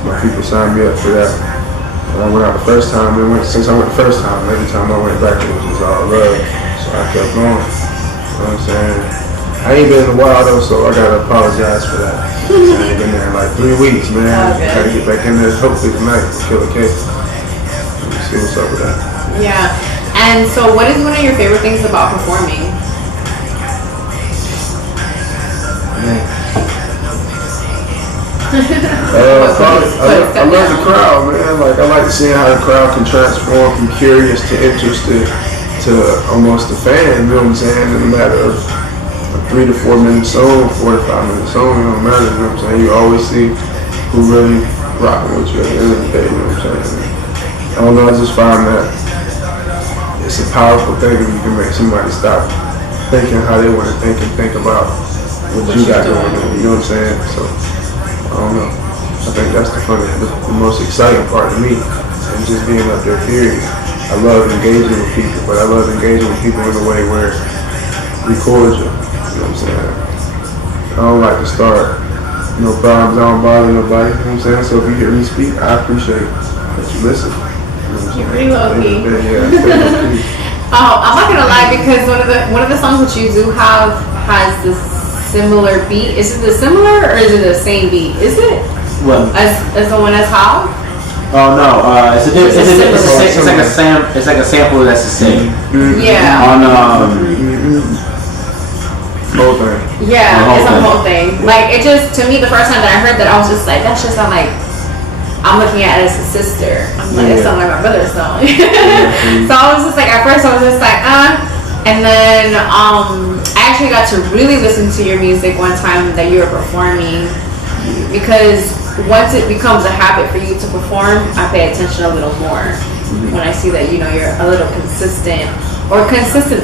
my people signed me up for that. And I went out the first time, and since I went the first time, every time I went back it was just all love. So I kept going. You know what I'm saying? I ain't been in a while though, so I gotta apologize for that. I ain't been there in like 3 weeks, man. Okay. Gotta get back in there. Hopefully tonight we'll kill a case. See what's up with that. Yeah. And so what is one of your favorite things about performing? Man. I love the crowd, man. Like I like seeing how the crowd can transform from curious to interested to almost a fan, you know what I'm saying? In a matter of a 3 to 4 minute song, 4 to 5 minute song, it don't matter, you know what I'm saying? You always see who really rocking with you at the end of the day, you know what I'm saying? I don't know, I just find that it's a powerful thing if you can make somebody stop thinking how they want to think and think about what you got going on, you know what I'm saying? So, I don't know. I think that's the most exciting part to me, and just being up there, period. I love engaging with people, but I love engaging with people in a way where we cordial. You know what I'm saying? I don't like to start no problems. I don't bother nobody. You know what I'm saying? So if you hear me speak, I appreciate that you listen. You're pretty low-key. Yeah, low-key. I'm not gonna lie, because one of the songs that you do have has this similar beat. Is it the similar or is it the same beat? Is it? What? As the one that's how? Oh no, it's like a sample that's the same. Yeah. On whole thing. Yeah, it's a whole thing. Like it just, to me, the first time that I heard that, I was just like, that's just sound like I'm looking at it as a sister. I'm like, it sounds like my brother's song. So I was just like, at first I was just like, and then I actually got to really listen to your music one time that you were performing, because once it becomes a habit for you to perform, I pay attention a little more. When I see that, you know, you're a little consistent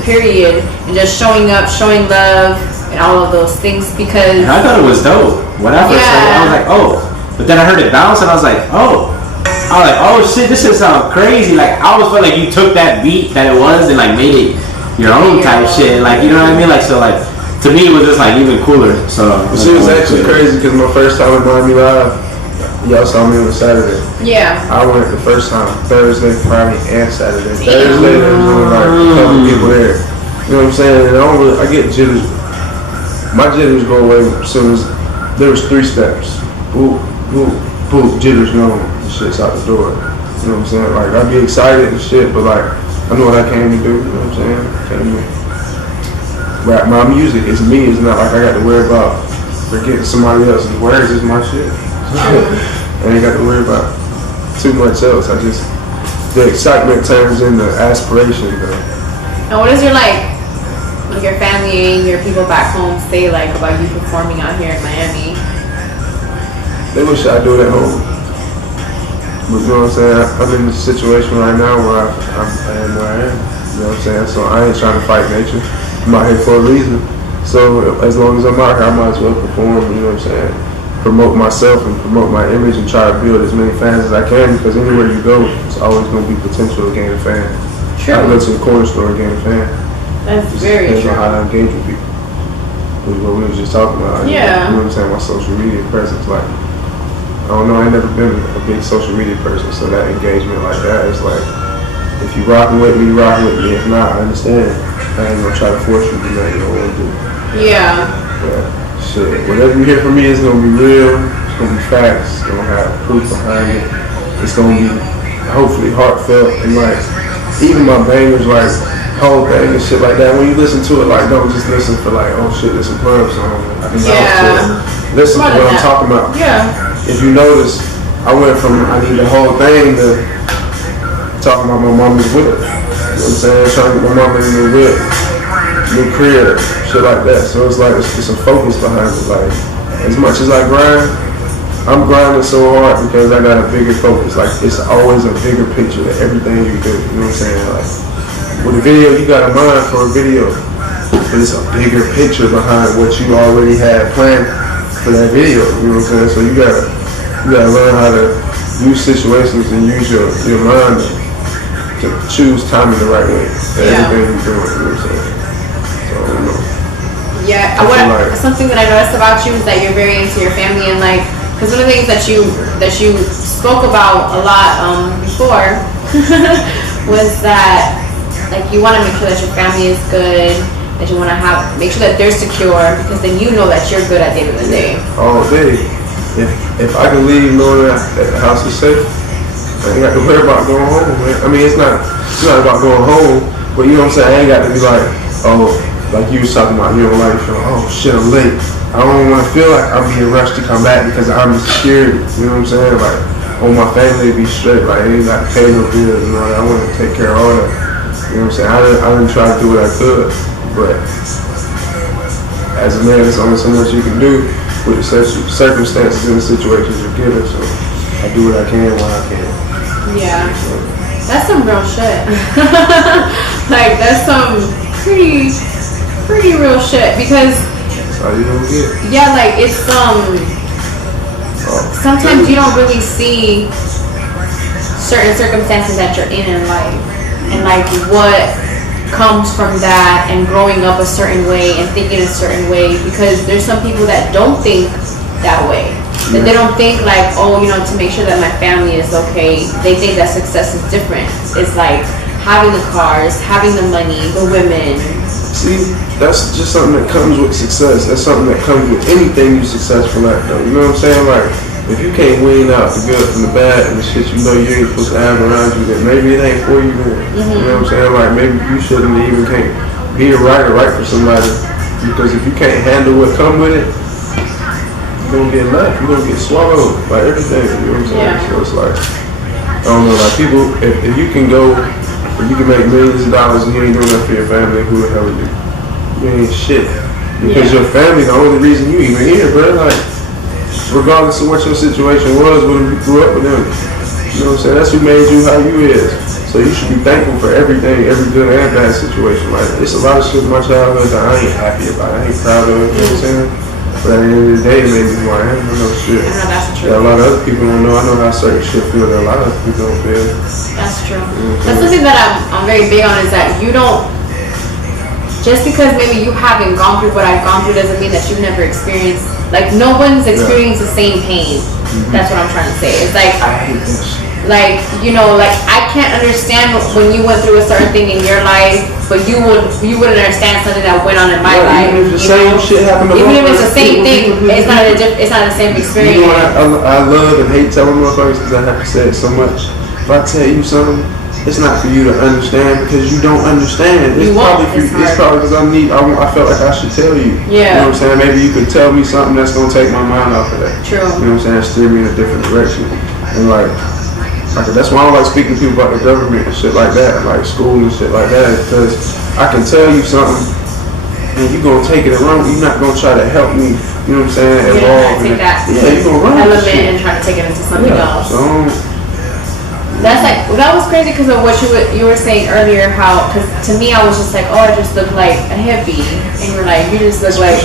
period, and just showing up, showing love, and all of those things, because and I thought it was dope. When I first heard it, I was like, oh. But then I heard it bounce, and I was like, oh. I was like, oh shit, this shit sound crazy. Like I always felt like you took that beat that it was and like made it your own type shit. Like, you know what I mean? Like, so like, to me it was just like even cooler. So it was actually crazy because my first time at Miami Live, y'all saw me on Saturday. Yeah. I went the first time, Thursday, Friday, and Saturday. Thursday, there was only like a couple people there. You know what I'm saying? And I get jitters. My jitters go away as soon as there was 3 steps. Boop, boop, boop, jitters gone. The shit's out the door. You know what I'm saying? Like, I'd be excited and shit, but like, I know what I came to do. You know what I'm saying? I came to rap my music. It's me. It's not like I got to worry about forgetting somebody else's words. It's my shit. I ain't got to worry about too much else. I just, the excitement turns into aspiration, though. And what is your your family and your people back home say about you performing out here in Miami? They wish I do it at home. But you know what I'm saying? I'm in a situation right now where I am where I am. You know what I'm saying? So I ain't trying to fight nature. I'm out here for a reason. So as long as I'm out here, I might as well perform, you know what I'm saying? Promote myself and promote my image and try to build as many fans as I can, because anywhere you go, it's always going to be potential to gain a fan. True. I go to the corner store and gain a fan. That's very true. Depends on how I engage with people. Which is what we was just talking about. Yeah. You know what I'm saying? My social media presence. Like, I don't know, I ain't never been a big social media person, so that engagement like that, it's like, if you rocking with me, rock with me. If not, I understand. I ain't gonna try to force you to do nothing you don't want to do. Yeah. But shit, whatever you hear from me is gonna be real. It's gonna be facts. It's gonna have proof behind it. It's gonna be hopefully heartfelt, and like even my bangers, like whole thing and shit like that. When you listen to it, like don't just listen for like, oh shit, there's a club song. I can listen to what I'm talking about. Yeah. If you notice, I went from I need the whole thing to talking about my mama's whip. You know what I'm saying? Trying to get my mama in the whip, new crib, shit like that. So it's like it's a focus behind it. Like as much as I grind, I'm grinding so hard because I got a bigger focus. Like it's always a bigger picture to everything you do. You know what I'm saying? Like with a video, you got a mind for a video, but it's a bigger picture behind what you already had planned for that video. You know what I'm saying? So you gotta learn how to use situations and use your mind to choose timing the right way. Everything you're doing. You know what I'm saying? So I don't know. Yeah. Something that I noticed about you is that you're very into your family, and because one of the things that you spoke about a lot before was that you want to make sure that your family is good, that you want to make sure that they're secure, because then you know that you're good at the end of the day. All day. If I can leave knowing that the house is safe, I ain't got to worry about going home, man. I mean, it's not about going home, but you know what I'm saying? I ain't got to be like, oh, like you was talking about, you know, like, oh shit, I'm late. I don't want to feel like I'm being rushed to come back because I'm security. You know what I'm saying? Like, I want my family to be straight. Like, I ain't got to pay no bills. You know, I want to take care of all that. You know what I'm saying? I didn't try to do what I could, but as a man, there's only so much you can do with the circumstances and the situations you're given. So I do what I can while I can. Yeah, that's some real shit. That's some pretty real shit, because that's how you don't get. Yeah, it's sometimes you don't really see certain circumstances that you're in life, and what comes from that, and growing up a certain way and thinking a certain way, because there's some people that don't think that way. That they don't think to make sure that my family is okay. They think that success is different. It's having the cars, having the money, the women. See, that's just something that comes with success. That's something that comes with anything you're successful at, though. You know what I'm saying? If you can't wean out the good from the bad and the shit you know you ain't supposed to have around you, then maybe it ain't for you then. You know what I'm saying? Maybe you shouldn't even can't be a writer, write for somebody. Because if you can't handle what come with it, you're gonna get left. You're gonna get swallowed by everything. You know what I'm saying? Yeah. So it's I don't know, people, if you can make millions of dollars and you ain't doing that for your family, who the hell are you? You ain't shit. Because your family, the only reason you even here, bro. Regardless of what your situation was when you grew up with them. You know what I'm saying? That's who made you how you is. So you should be thankful for everything, every good and bad situation. It's a lot of shit in my childhood that I ain't happy about. I ain't proud of it, you know what I'm saying? But at the end of the day, it made me who I am. I know shit. I know that's true. Yeah, a lot of other people don't know. I know how certain shit feel that a lot of other people don't feel. That's true. That's something that I'm very big on, is that you don't, just because maybe you haven't gone through what I've gone through doesn't mean that you've never experienced, no one's experienced the same pain. That's what I'm trying to say. It's I hate this. I can't understand when you went through a certain thing in your life, but you wouldn't understand something that went on in my life. Even if the same shit happened to even if it's the same thing, it's not the same experience. You know what I love and hate telling motherfuckers because I have to say it so much. If I tell you something, it's not for you to understand because you don't understand. It's probably because I felt like I should tell you. Yeah. You know what I'm saying? Maybe you could tell me something that's gonna take my mind off of that. True. You know what I'm saying? Steer me in a different direction. And like that's why I don't like speaking to people about the government and shit like that, like school and shit like that, because I can tell you something and you gonna take it wrong. You're not gonna try to help me. You know what I'm saying? Evolve. Take that you gonna run element and try to take it into something else. So, that's like, that was crazy because of what you were saying earlier, how, because to me I was just like, oh, I just look like a hippie, and you're like, you just look like,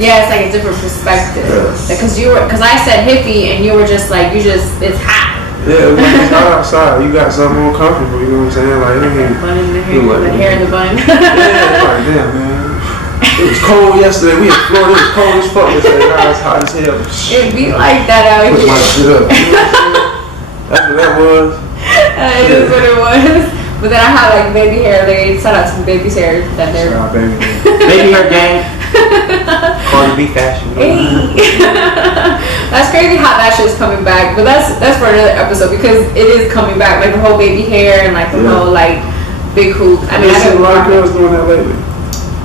yeah, it's like a different perspective, because I said hippie and you were just like, it's hot. Yeah, when it's hot outside, you got something more comfortable, you know what I'm saying? Like, bun in the hair, the hair in the bun. Yeah, like, damn, man. It was cold yesterday. We in Florida. It was cold as fuck yesterday. Now it's hot as hell. It be like that out here. Put my shit up. You know what I'm saying? That's what that was. It is what it was. But then I had like baby hair. They shout out to the baby's hair. That they're baby hair gang. Cardi B fashion. Hey. That's crazy how that shit's coming back. But that's for another episode because it is coming back. Like the whole baby hair and like the whole like big hoop. I mean, I've seen a lot of girls doing that lately.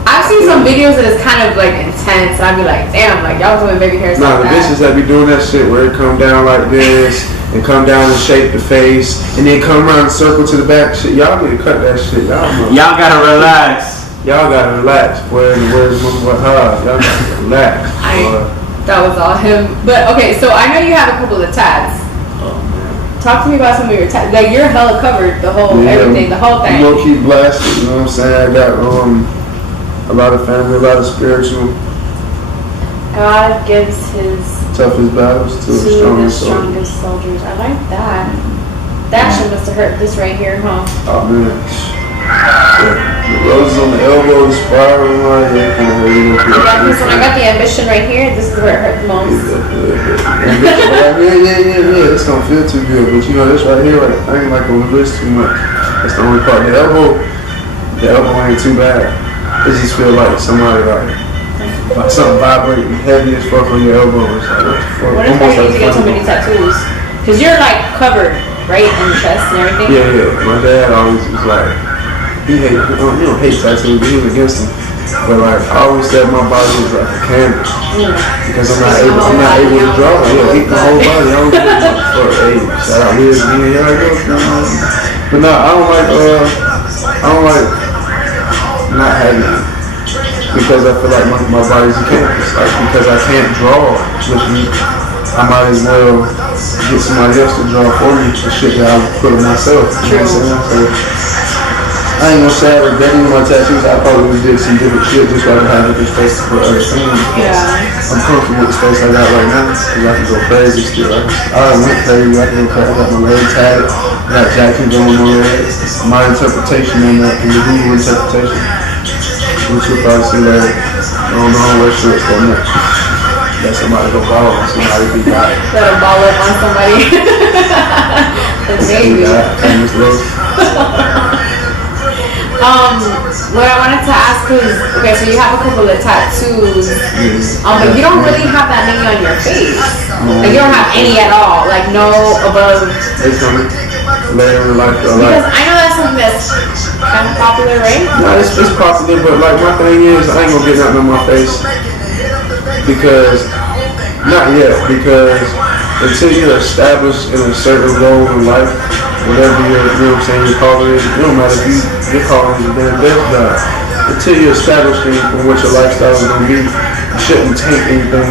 I've seen some videos that is kind of like intense. I'd be like, damn, like y'all doing baby hair. Nah, the bitches that be doing that shit where it come down like this. And come down and shape the face, and then come around and circle to the back. Shit, y'all need to cut that shit. Y'all gotta relax. Y'all gotta relax. Where's y'all gotta relax. That was all him. But okay, so I know you have a couple of tats. Oh man. Talk to me about some of your tats. Like you're hella covered, the whole everything, the whole thing. You keep blasted. You know what I'm saying? I got a lot of family, a lot of spiritual. God gives his toughest battles to the strongest soldiers. I like that. That shit must have hurt this right here, huh? Oh man. The roses on the elbow, the spiral line, yeah, kind of hurt. When I got the ambition right here, this is where it hurt the most. Yeah. It's gonna feel too good, but you know this right here, I ain't like on the wrist too much. That's the only part. The elbow ain't too bad. It just feel like somebody like something vibrating heavy as fuck on your elbow. It's like, what the fuck? What if you need to get so many tattoos? Because you're like covered, right, in the chest and everything? Yeah. My dad always was like, he don't hate tattoos, but he was against them. But like, I always said my body was like a canvas. Because I'm not able to draw. Yeah, eat my whole body. I don't give a fuck. Hey, shout out Liz, y'all go. But no, I don't like not having it. Because I feel like my body's a canvas. Like, because I can't draw with me, I might as well get somebody else to draw for me the shit that I put on myself. You know what I'm saying? So, I ain't gonna say I regret any of my tattoos. I probably would did some different shit just so I could have different space for other things. Yeah. I'm comfortable with the space I got right now because I can go crazy still. I went crazy. I can go crazy. I got my leg tagged. I got Jacksonville on my leg. My interpretation on that and the Google interpretation. Which you'll probably see later. I don't know what shirt's going up. Let somebody go ball on somebody be got it. Let a ball up on somebody. That's baby. What I wanted to ask is, okay, so you have a couple of tattoos, but you don't really have that many on your face. Like you don't have any at all, like no above. It's coming later in life. Because I know that's something that's kind of popular, right? No, it's popular, but like my thing is, I ain't gonna get nothing on my face because not yet. Because until you're established in a certain role in life, whatever you know what I'm saying, your calling is, it don't matter if your calling is a damn death job. Until you're established in what your lifestyle is going to be, you shouldn't take anything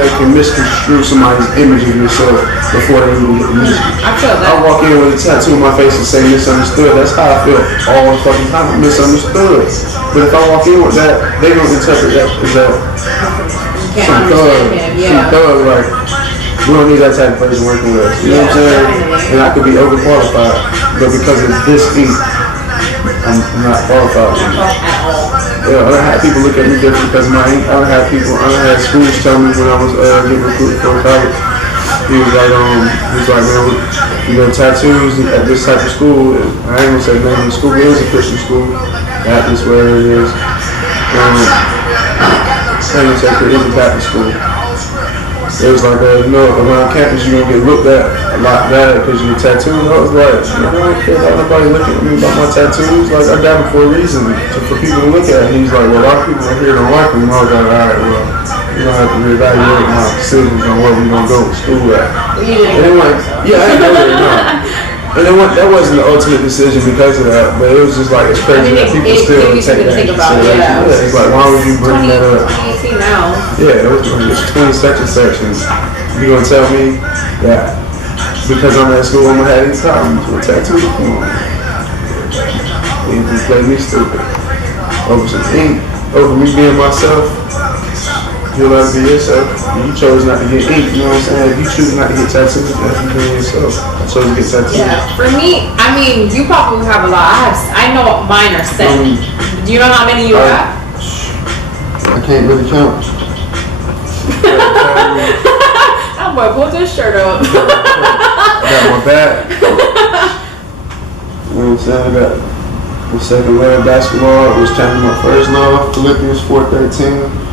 that can misconstrue somebody's image of yourself before they even get to meet you. I feel that. I walk in with a tattoo on my face and say misunderstood. That's how I feel all the fucking time. Misunderstood. But if I walk in with that, they don't interpret that as that. Some thug, like, we don't need that type of person working with us. You know what I'm saying? And I could be overqualified, but because of this ink, I'm not qualified. Yeah, I done had people look at me different because of my ink. I done had schools tell me when I was getting recruited for college. He was like, man, you got tattoos at this type of school. And I ain't gonna say the name of the school, but it was a Christian school. That is where it is. I ain't gonna say it's a Baptist school. it was like, around campus you're gonna get looked at a lot better because you're tattooed. I was like, I don't care about nobody looking at me about my tattoos. Like, I got them for a reason, for people to look at. And he's like, well, a lot of people in here don't like them. I was like, all right, well, you're gonna have to reevaluate my decisions on where we're gonna go to school at. And then like, yeah, I didn't know that, no. And then that wasn't the ultimate decision because of that, but it was just like, it's crazy that people still take that into consideration. Yeah, it's like, why would you bring that up? 2018 now. Yeah, it was 20 such and such, and you gonna tell me that because I'm at school I'm gonna have these problems with tattoos? Come on. You just play me stupid. Over some ink, over me being myself. You'll have to be yourself. You chose not to get ink, you know what I'm saying? If you choose not to get tattoos, that's you being yourself. I chose to get tattoos. Yeah, for me, I mean, you probably have a lot. I know mine are 7. Do you know how many you got? I can't really count. That boy pulled his shirt up. I got my back. You know what I'm saying? I got my second layer of basketball. I was changing my first law, Philippians 4:13.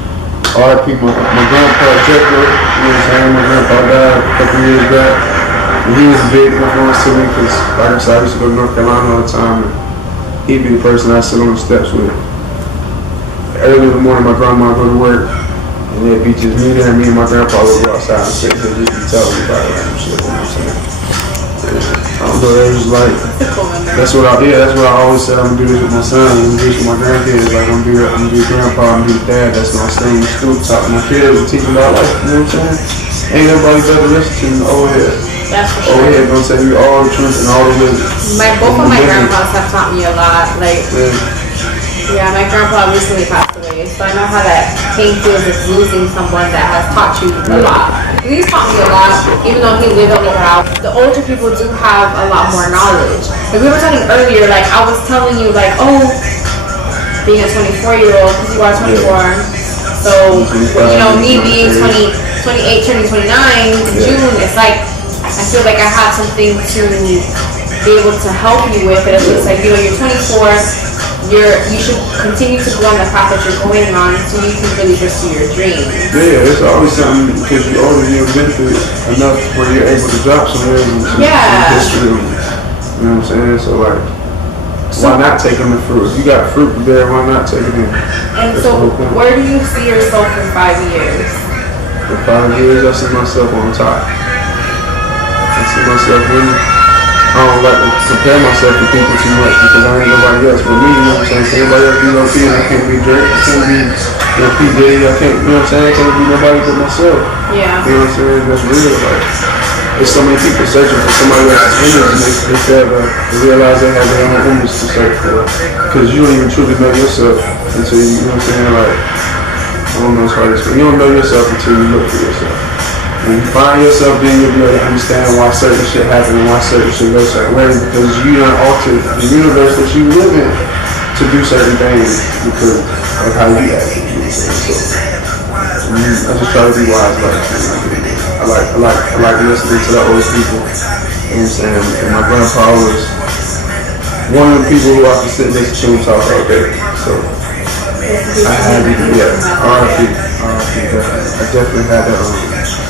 R.I.P. my grandpa, Jacksonville, you know what I'm saying? My grandpa died a couple years back. And he was a big influence to me because, like I said, I used to go to North Carolina all the time. And he'd be the person I sit on the steps with. Early in the morning, my grandma would go to work. And it'd be just me there, and me and my grandpa would go outside and sit there just be telling me about random shit, you know what I'm saying? I don't know, it was like, that's what I always said I'm gonna do this with my son, I'm gonna do this with my grandkids, like I'm gonna be grandpa, I'm gonna be dad, that's gonna stay in the school, talk to my kids and teach them about life, you know what I'm saying? Ain't nobody better listen to than the old head. That's for sure. Old head gonna tell you all the truth and all the wisdom. Both of my grandpas have taught me a lot, like, yeah, my grandpa recently passed away, so I know how that pain feels of losing someone that has taught you a lot. He's taught me a lot, even though he lived on the house. The older people do have a lot more knowledge. Like we were talking earlier, like I was telling you, like, oh, being a 24-year-old, because you are 24, so, you know, me being 28, turning 29 in June, it's like, I feel like I have something to be able to help you with. And it's just like, you know, you're 24, you should continue to go on the path that you're going on so you can really pursue your dreams. Yeah, it's always something because you're older, you've been through enough where you're able to drop some history. You know what I'm saying? So like, why not taking the fruit? If you got fruit there, why not take it in? And so, where do you see yourself in 5 years? In 5 years, I see myself on top. I see myself winning. I don't like to compare myself to people too much because I ain't nobody else but me, you know what I'm saying? Everybody else be no P and I can't be Drake, I can't be P. Diddy, I can't, you know what I'm saying? I can't be nobody but myself. Yeah. You know what I'm saying? That's real. Like, there's so many people searching for somebody else's image and they fail to realize they have their own image to search for. Because you don't even truly know yourself until you know what I'm saying? Like, I don't know as hard as you don't know yourself until you look for yourself. When you find yourself, then you'll be able to understand why certain shit happen and why certain shit goes certain ways because you done altered the universe that you live in to do certain things because of how you act. I just try to be wise like I like listening to the old people. You know what I'm saying? And my grandpa was one of the people who I could sit next to and talk all day. So I had to, R.I.P. I definitely had to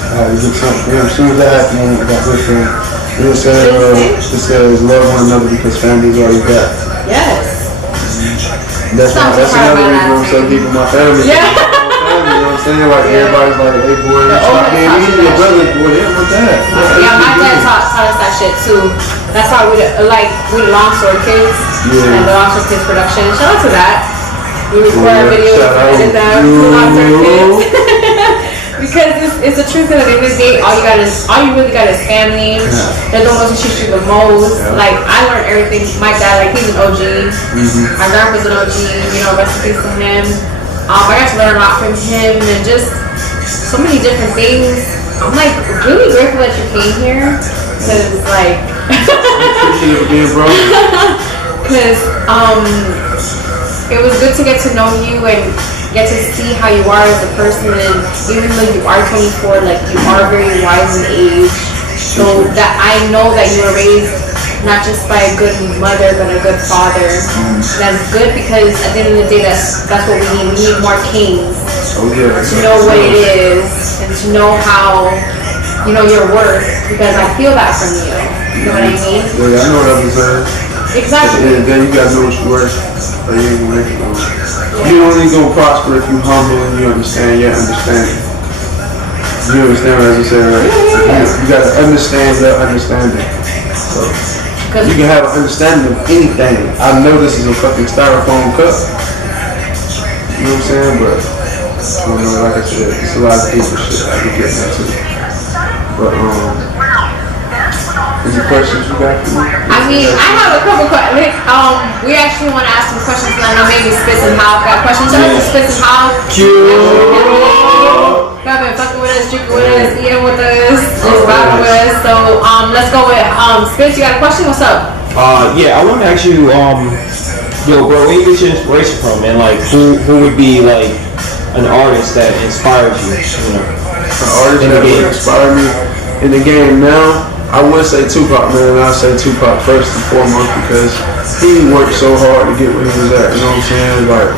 I had a good time. Yeah, as soon as that happened, I got good friend. You know what I'm saying? It says love one another because family is all you got. Yes. That's another reason I'm so deep in my family. Yeah. You know what I'm saying? Like everybody's like, hey boy, stop being easy. Your brother, boy, yeah, my dad. Yeah, my dad taught us that shit too. That's why we the Long Story Kids and the Long Story Kids production. Shout out to that. We record our videos and edit them. Long Story Kids. Because it's the truth at the end of the day, all you really got is family. They're the ones who teach you the most. Like I learned everything. My dad, like he's an OG. My grandpa's an OG. You know, rest in peace to him. I got to learn a lot from him and just so many different things. I'm like really grateful that you came here because like. Appreciate it being bro. Because it was good to get to know you and get to see how you are as a person, and even though you are 24, like you are very wise in age, so that I know that you were raised not just by a good mother but a good father. That's good because at the end of the day, that's what we need. We need more kings Oh yeah. To know what it is and to know how, you know, your worth, because I feel that from you. You know what I mean? Yeah, I know what I deserve. Exactly. And then you gotta know what you're worth, or you ain't gonna make it. You only gonna prosper if you humble and you understand your understanding. You understand what I just said, right? You gotta understand your understanding. So you can have an understanding of anything. I know this is a fucking styrofoam cup. You know what I'm saying? But I don't know, like I said, it's a lot of deeper shit I can get into. But is there questions you got for me? I mean, I have a couple questions. We actually want to ask some questions, and I know maybe Spitz and Hal got questions. Shout out to Spitz and Hal. Y'all been fucking with us, drinking with us, eating with us, just vibing with us. So let's go with Spitz. You got a question? What's up? Yeah, I want to ask you, yo, bro, where you get your inspiration from, man? Like, who would be like an artist that inspired you? You know, an artist that would inspire me in the game now. I would say Tupac, man. I'd say Tupac first and foremost because he worked so hard to get where he was at. You know what I'm saying? Like,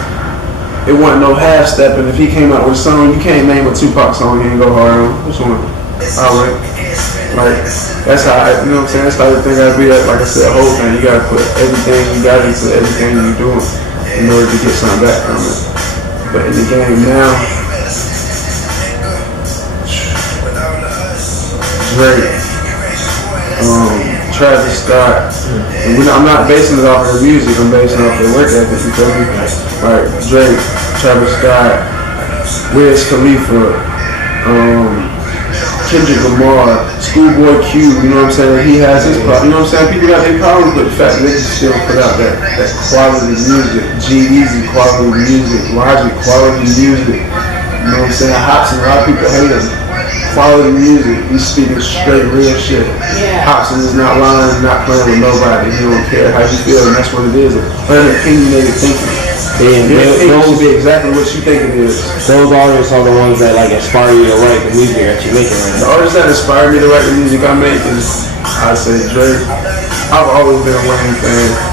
it wasn't no half-stepping. If he came out with a song, you can't name a Tupac song he ain't go hard on. Which one? Alright. Like, that's how you know what I'm saying? That's how the thing gotta be. Like I said, the whole thing. You gotta put everything you got into everything you're doing in order to get something back from it. But in the game now, Drake. Travis Scott. And I'm not basing it off of the music, I'm basing it off of the work ethic, you feel me? Like Drake, Travis Scott, Wiz Khalifa, Kendrick Lamar, Schoolboy Q, you know what I'm saying? He has his problem, you know what I'm saying? People got their problems, but the fact that they can still put out that quality music, G-Eazy quality music, Logic quality music, you know what I'm saying? Hopsin, a lot of people hate him. Quality music, he's speaking straight real shit. Yeah. Hopsin is not lying, not playing with nobody. He don't care how you feel, and that's what it is. Unopinionated thinking. And your opinion should be exactly what you think it is. Those artists are the ones that like inspire you to write the music that you're making right The now. artists that inspire me to write the music I make is, I'd say Drake. I've always been a Wayne fan.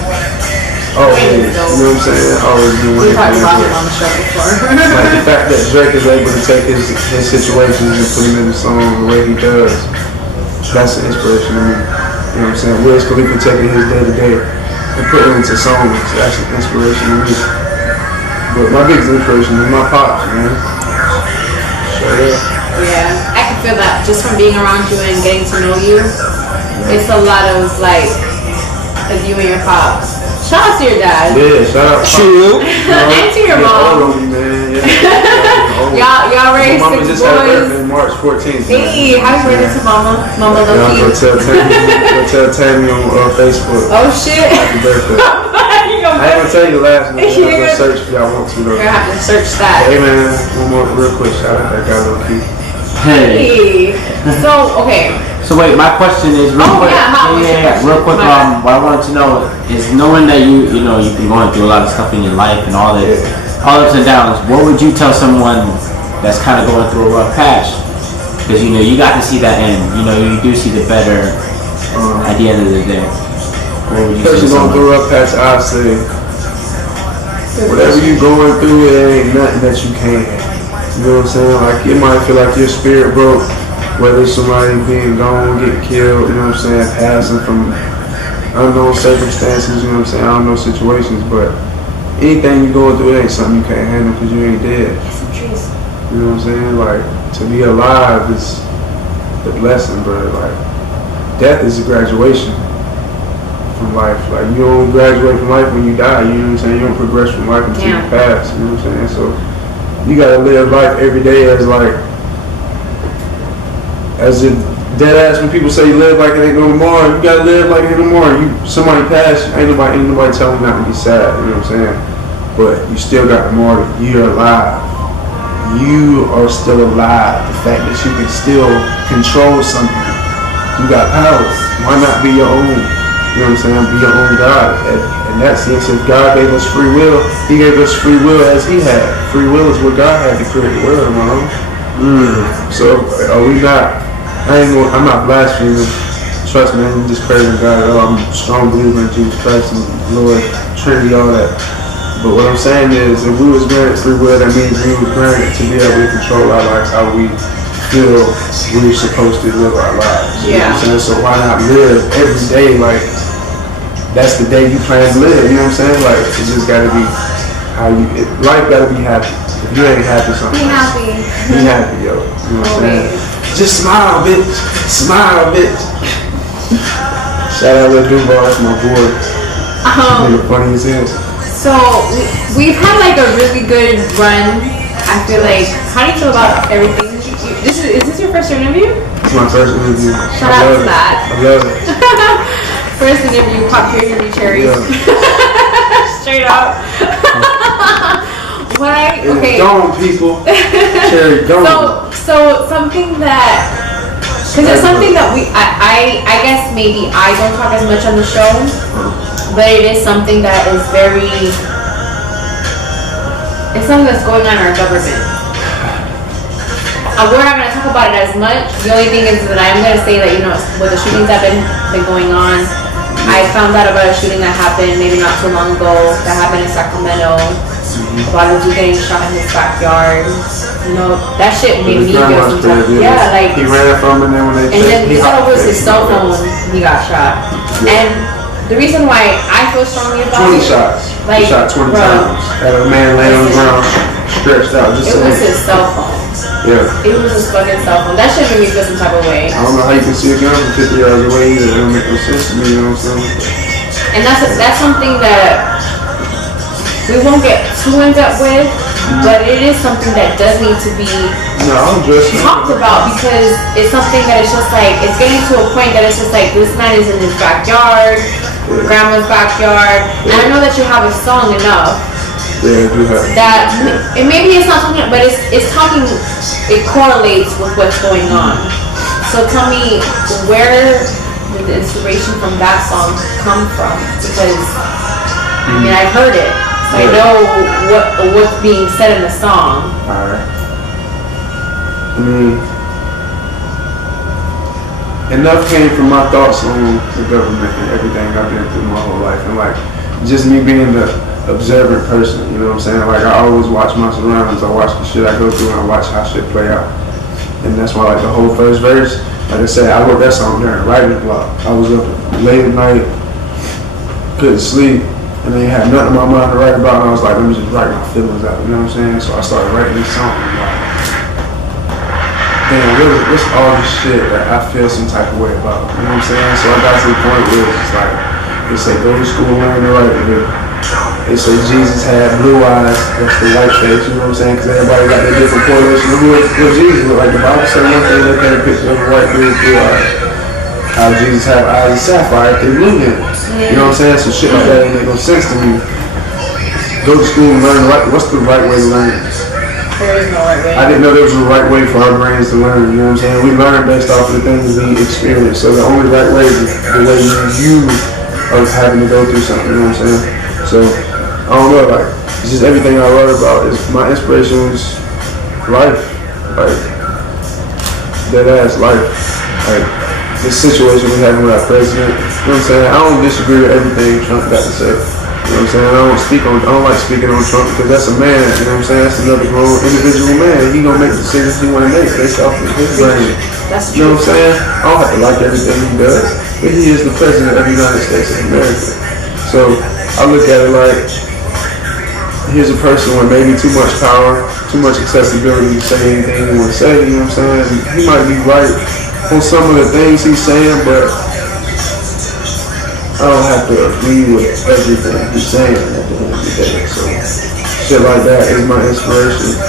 Always, you know what I'm saying? Always been a Wayne fan. We probably brought him on the show before. Like the fact that Drake is able to take his situations and put them in the song the way he does, that's an inspiration to me. You know what I'm saying? Wiz Khalifa taking his day to day and putting it into songs, that's an inspiration to me. But my biggest inspiration is my pops, man. Straight up. Yeah, I can feel that just from being around you and getting to know you. It's a lot of like you and your pops. Shout out to your dad. Yeah, shout out. True. And to your mom. Y'all raised Mama six just had boys. birthday March 14th. Hey, happy birthday to Mama. Mama Y'all Lowk3. go tell Tammy on Facebook. Oh shit. Happy birthday. I ain't gonna tell you the last name. I'm gonna search if y'all want to though. You're gonna have to search that. Hey man, one more real quick shout out that guy Lowk3. Hey. So, okay. So wait, my question is real quick. Real quick. What I wanted to know is knowing that you've been going through a lot of stuff in your life and all that, all ups and downs. What would you tell someone that's kind of going through a rough patch? Because you got to see that end. You do see the better at the end of the day. What would you say? Person going through a rough patch, I'd say whatever you going through, it ain't nothing that you can't. You know what I'm saying? Like it might feel like your spirit broke. Whether somebody being gone, getting killed, you know what I'm saying, passing from unknown circumstances, you know what I'm saying, I don't know situations, but anything you going through, it ain't something you can't handle because you ain't dead. You know what I'm saying? Like, to be alive is the blessing, but like, death is a graduation from life. Like, you only graduate from life when you die, you know what I'm saying? You don't progress from life until you pass, you know what I'm saying? So, you gotta live life every day as like, as a dead ass when people say you live like it ain't no tomorrow, you gotta live like it ain't no more. Somebody passed, ain't nobody telling you not to be sad, you know what I'm saying? But you still got the mortal, you're alive. You are still alive. The fact that you can still control something. You got power. Why not be your own, you know what I'm saying? Be your own God. In that sense, if God gave us free will, he gave us free will as he had. Free will is what God had to create the world, man. So are we not? I'm not blaspheming. Trust me, I'm just praising God at all. I'm a strong believer in Jesus Christ and Lord, Trinity, all that. But what I'm saying is, if we was granted free will, that means we were granted to be able to control our lives how we feel we're supposed to live our lives. You know what I'm saying? So why not live every day like that's the day you plan to live? You know what I'm saying? Like, it just gotta be how you, life gotta be happy. If you ain't happy, something be happy. Be happy, yo. You know what I'm saying? Just smile, bitch. Smile, bitch. Shout out to Duval, that's my boy. Nigga funny as hell. So we've had like a really good run. I feel like, how do you feel about everything? Is this your first interview? It's my first interview. Shout out to that. I love it. First interview, pop your interview cherries. Yeah. Straight up. Okay. Gone, people. Cherry gone. So something that, because it's something that I guess maybe I don't talk as much on the show, but it is something that is it's something that's going on in our government. We're not going to talk about it as much. The only thing is that I'm going to say that, you know, with the shootings that have been going on, I found out about a shooting that happened maybe not too long ago that happened in Sacramento. About a dude getting shot in his backyard. You know, that shit made me feel sometimes. Yeah, like he ran from it, and then he said it was his cell phone he got shot. Yeah. And the reason why I feel strongly about 20 shots. Like, he shot 20 times. Had a man laying on the ground, stretched out. Just it was his cell phone. Yeah. It was his fucking cell phone. That shit made me feel some type of way. I don't know how you can see a gun from 50 yards away either. It don't make no sense to me, you know what I'm saying? And that's something that we won't get too in depth with, but it is something that does need to be talked about, because it's something that it's just like, it's getting to a point that it's just like, this man is in his backyard, grandma's backyard, and I know that you have a song enough. Yeah, I do have that maybe it's not something, but it's talking, it correlates with what's going on. So tell me, where did the inspiration from that song come from? Because I mean, I've heard it, so I know what's being said in the song. Alright. I mean, enough came from my thoughts on the government and everything I've been through my whole life, and like just me being the observant person, you know what I'm saying? Like, I always watch my surroundings, I watch the shit I go through, and I watch how shit play out. And that's why, like, the whole first verse, like I said, I wrote that song during writing block. I was up late at night, couldn't sleep, and then had nothing in my mind to write about, and I was like, let me just write my feelings out, you know what I'm saying? So I started writing this song, and like, damn, what's all this shit that I feel some type of way about, you know what I'm saying? So I got to the point where it's just like, they say go to school, learn to write, they say Jesus had blue eyes, that's the white face, you know what I'm saying? Because everybody got their different correlation of what Jesus looked like. The Bible said one thing, they paint a picture of a white dude with blue eyes. How Jesus had eyes of sapphire if they blew him. You know what I'm saying? So shit like that ain't make no sense to me. Go to school and learn what's the right way to learn? There is no right way. I didn't know there was a right way for our brains to learn, you know what I'm saying? We learn based off of the things we experience. So the only right way is the way you are having to go through something, you know what I'm saying? So I don't know, like, it's just everything I wrote about is my inspiration was life, like, dead ass life, like, this situation we having with our president, you know what I'm saying? I don't disagree with everything Trump got to say, you know what I'm saying? I don't like speaking on Trump because that's a man, you know what I'm saying? That's another grown individual man. He gonna make the decisions he wanna make based off of his brain. That's you know what I'm saying? I don't have to like everything he does, but he is the president of the United States of America. So I look at it like, here's a person with maybe too much power, too much accessibility to say anything he want to say, you know what I'm saying? He might be right on some of the things he's saying, but I don't have to agree with everything he's saying at the end of the day. So shit like that is my inspiration.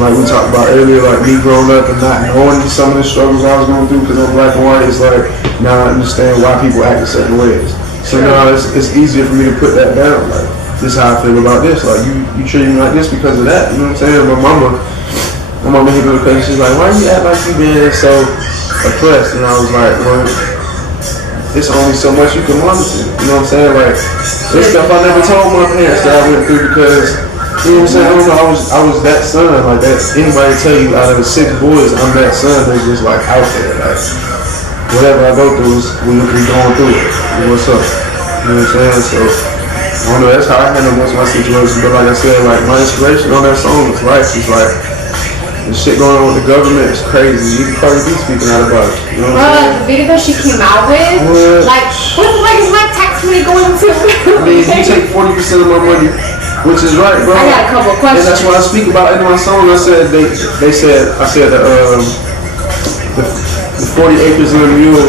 Like we talked about earlier, like me growing up and not knowing some of the struggles I was going through because I'm black and white, it's like now I understand why people act in certain ways. So now it's easier for me to put that down. Like, this is how I feel about this. Like, you treat me like this because of that. You know what I'm saying? My mama hit me with a question. She's like, why you act like you been so oppressed? And I was like, well, it's only so much you can monitor. You know what I'm saying? Like, there's stuff I never told my parents that I went through because, you know what I'm saying? I don't know, I was that son. Like, that anybody tell you out of the 6 boys, I'm that son that's just like out there. Like, whatever I go through is we going through it. What's up? You know what I'm saying? So don't know, that's how I handle most of my situations. But like I said, like my inspiration on that song is life. It's like the shit going on with the government is crazy. Even Cardi B speaking out about it. You know what I'm saying? The video that she came out with, like, what the fuck is my tax money going to? I mean, you take 40% of my money, which is right, bro. I got a couple of questions. And that's what I speak about in my song. I said the 40 acres and a mule.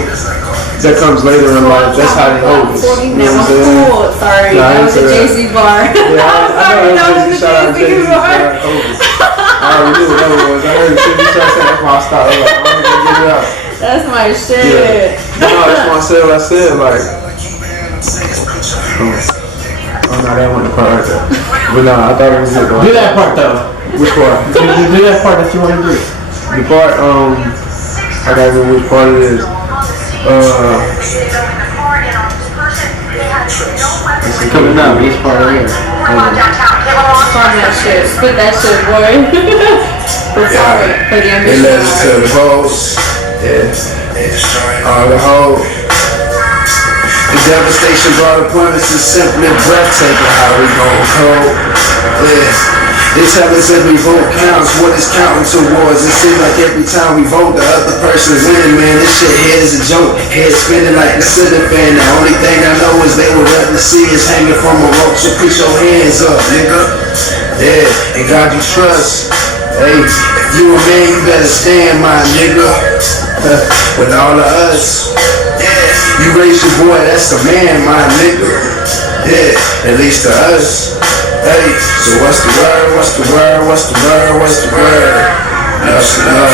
That comes later in life. That's how they hold us. You know what I'm saying? Cool. Sorry, that was a Jay-Z bar. Yeah, I know that was a Jay-Z bar. I already knew what that was. I heard it. You started saying that's why I stopped. I was like, I'm gonna get it out. That's my shit. Yeah. No, that's why I said what I said. Like, oh no, that wasn't the part right there. But no, I thought it was it. Do that part though. Which part? Do that part that you want to do. The part, I gotta know which part it is. It's coming up. Which part right here? Farm that shit. Spit that shit, boy. For the They ambition. led us to the hoes. Yeah. The whole. The devastation brought upon us is simply breathtaking. How we gon' cope? Yeah. They tell us every vote counts, what it's counting towards. It seems like every time we vote, the other person win, man. This shit here is a joke. Head spinning like a ceiling fan. The only thing I know is they would rather see us hanging from a rope. So put your hands up, nigga. Yeah, and God you trust. Hey, you a man, you better stand, my nigga. With all of us. Yeah, you raise your boy, that's a man, my nigga. Yeah, at least to us. Hey, so what's the word, what's the word, what's the word, what's the word? That's enough.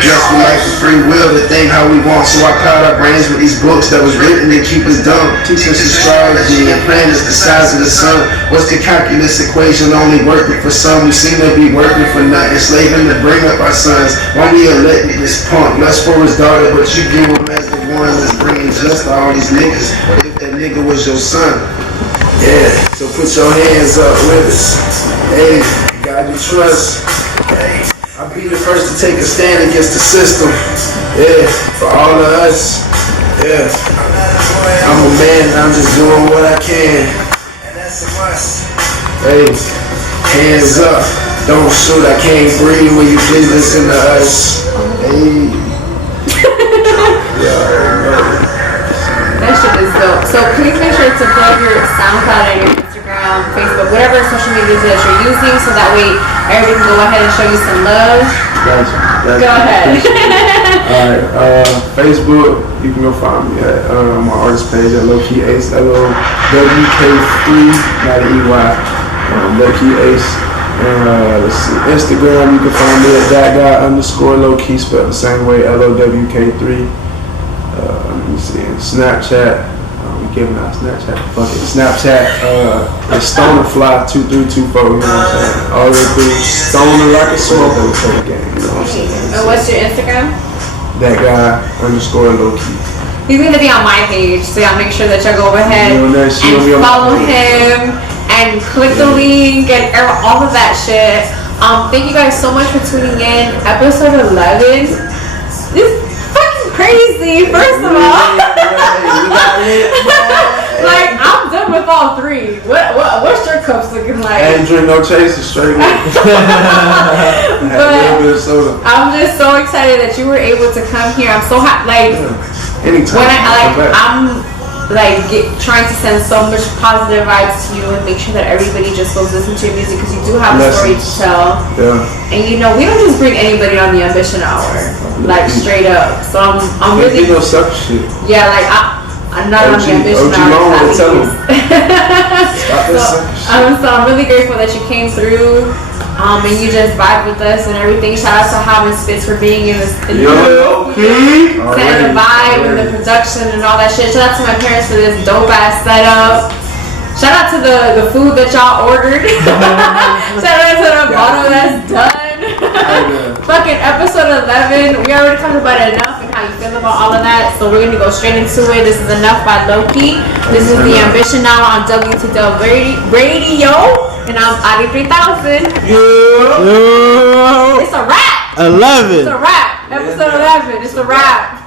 Just we like the free will to think how we want, so I caught our brains with these books that was written to keep us dumb. Teach us astrology and plan us the size of the sun. What's the calculus equation only working for some? We seem to be working for nothing, slaving to bring up our sons. Why we elected this punk, lust for his daughter, but you give him as the one that's bringing just to all these niggas. What if that nigga was your son? Yeah, so put your hands up with us. Hey, God you trust. Hey, I'll be the first to take a stand against the system. Yeah, for all of us. Yeah, I'm a man and I'm just doing what I can. And that's a must. Hey, hands up. Don't shoot, I can't breathe when you please listen to us. Hey. Yeah, That shit is dope. So please make sure to plug your SoundCloud and your Instagram, Facebook, whatever social media that you're using, so that way everybody can go ahead and show you some love. Gotcha. Go ahead. Alright, Facebook, you can go find me at my artist page at Lowk3-EPISODE, LOWK3, not an EY, Lowk3-EPISODE. Let's see, Instagram, you can find me at that_guy_Lowk3, spelled the same way, LOWK3. Let me see, Snapchat, we giving out Snapchat, fuck it, Snapchat, it's StonerFly2324, you know what I'm saying, all the way through, Stoner like a smoker, game, you know what I'm saying. And what's your Instagram? That guy_Lowk3. He's gonna be on my page, so y'all make sure that y'all go ahead and follow him and click the link and all of that shit. Thank you guys so much for tuning in. Episode 11. This crazy, first of all. Like, I'm done with all three. What's your cups looking like? I ain't drink no chaser, straight up. But I'm just so excited that you were able to come here. I'm so happy. Like, anytime. When I'm trying to send so much positive vibes to you and make sure that everybody just goes listen to your music, because you do have a story to tell. Yeah. And you know, we don't just bring anybody on the Ambition Hour, like straight up. So I'm really no sucker shit. Yeah, like I'm not on the Ambition Hour. I'm really grateful that you came through. And you just vibe with us and everything. Shout out to Havin Spitz for being in the vibe and the production and all that shit. Shout out to my parents for this dope ass setup. Shout out to the food that y'all ordered. Shout out to the bottle that's done. Fucking episode 11. We already talked about it enough and how you feel about all of that. So we're gonna go straight into it. This is Enough by Lowk3. This is the Ambition Hour on W2W Radio. And I'm Audii 3000. Yeah. It's a wrap. 11. It's a wrap. Episode 11. It's a wrap.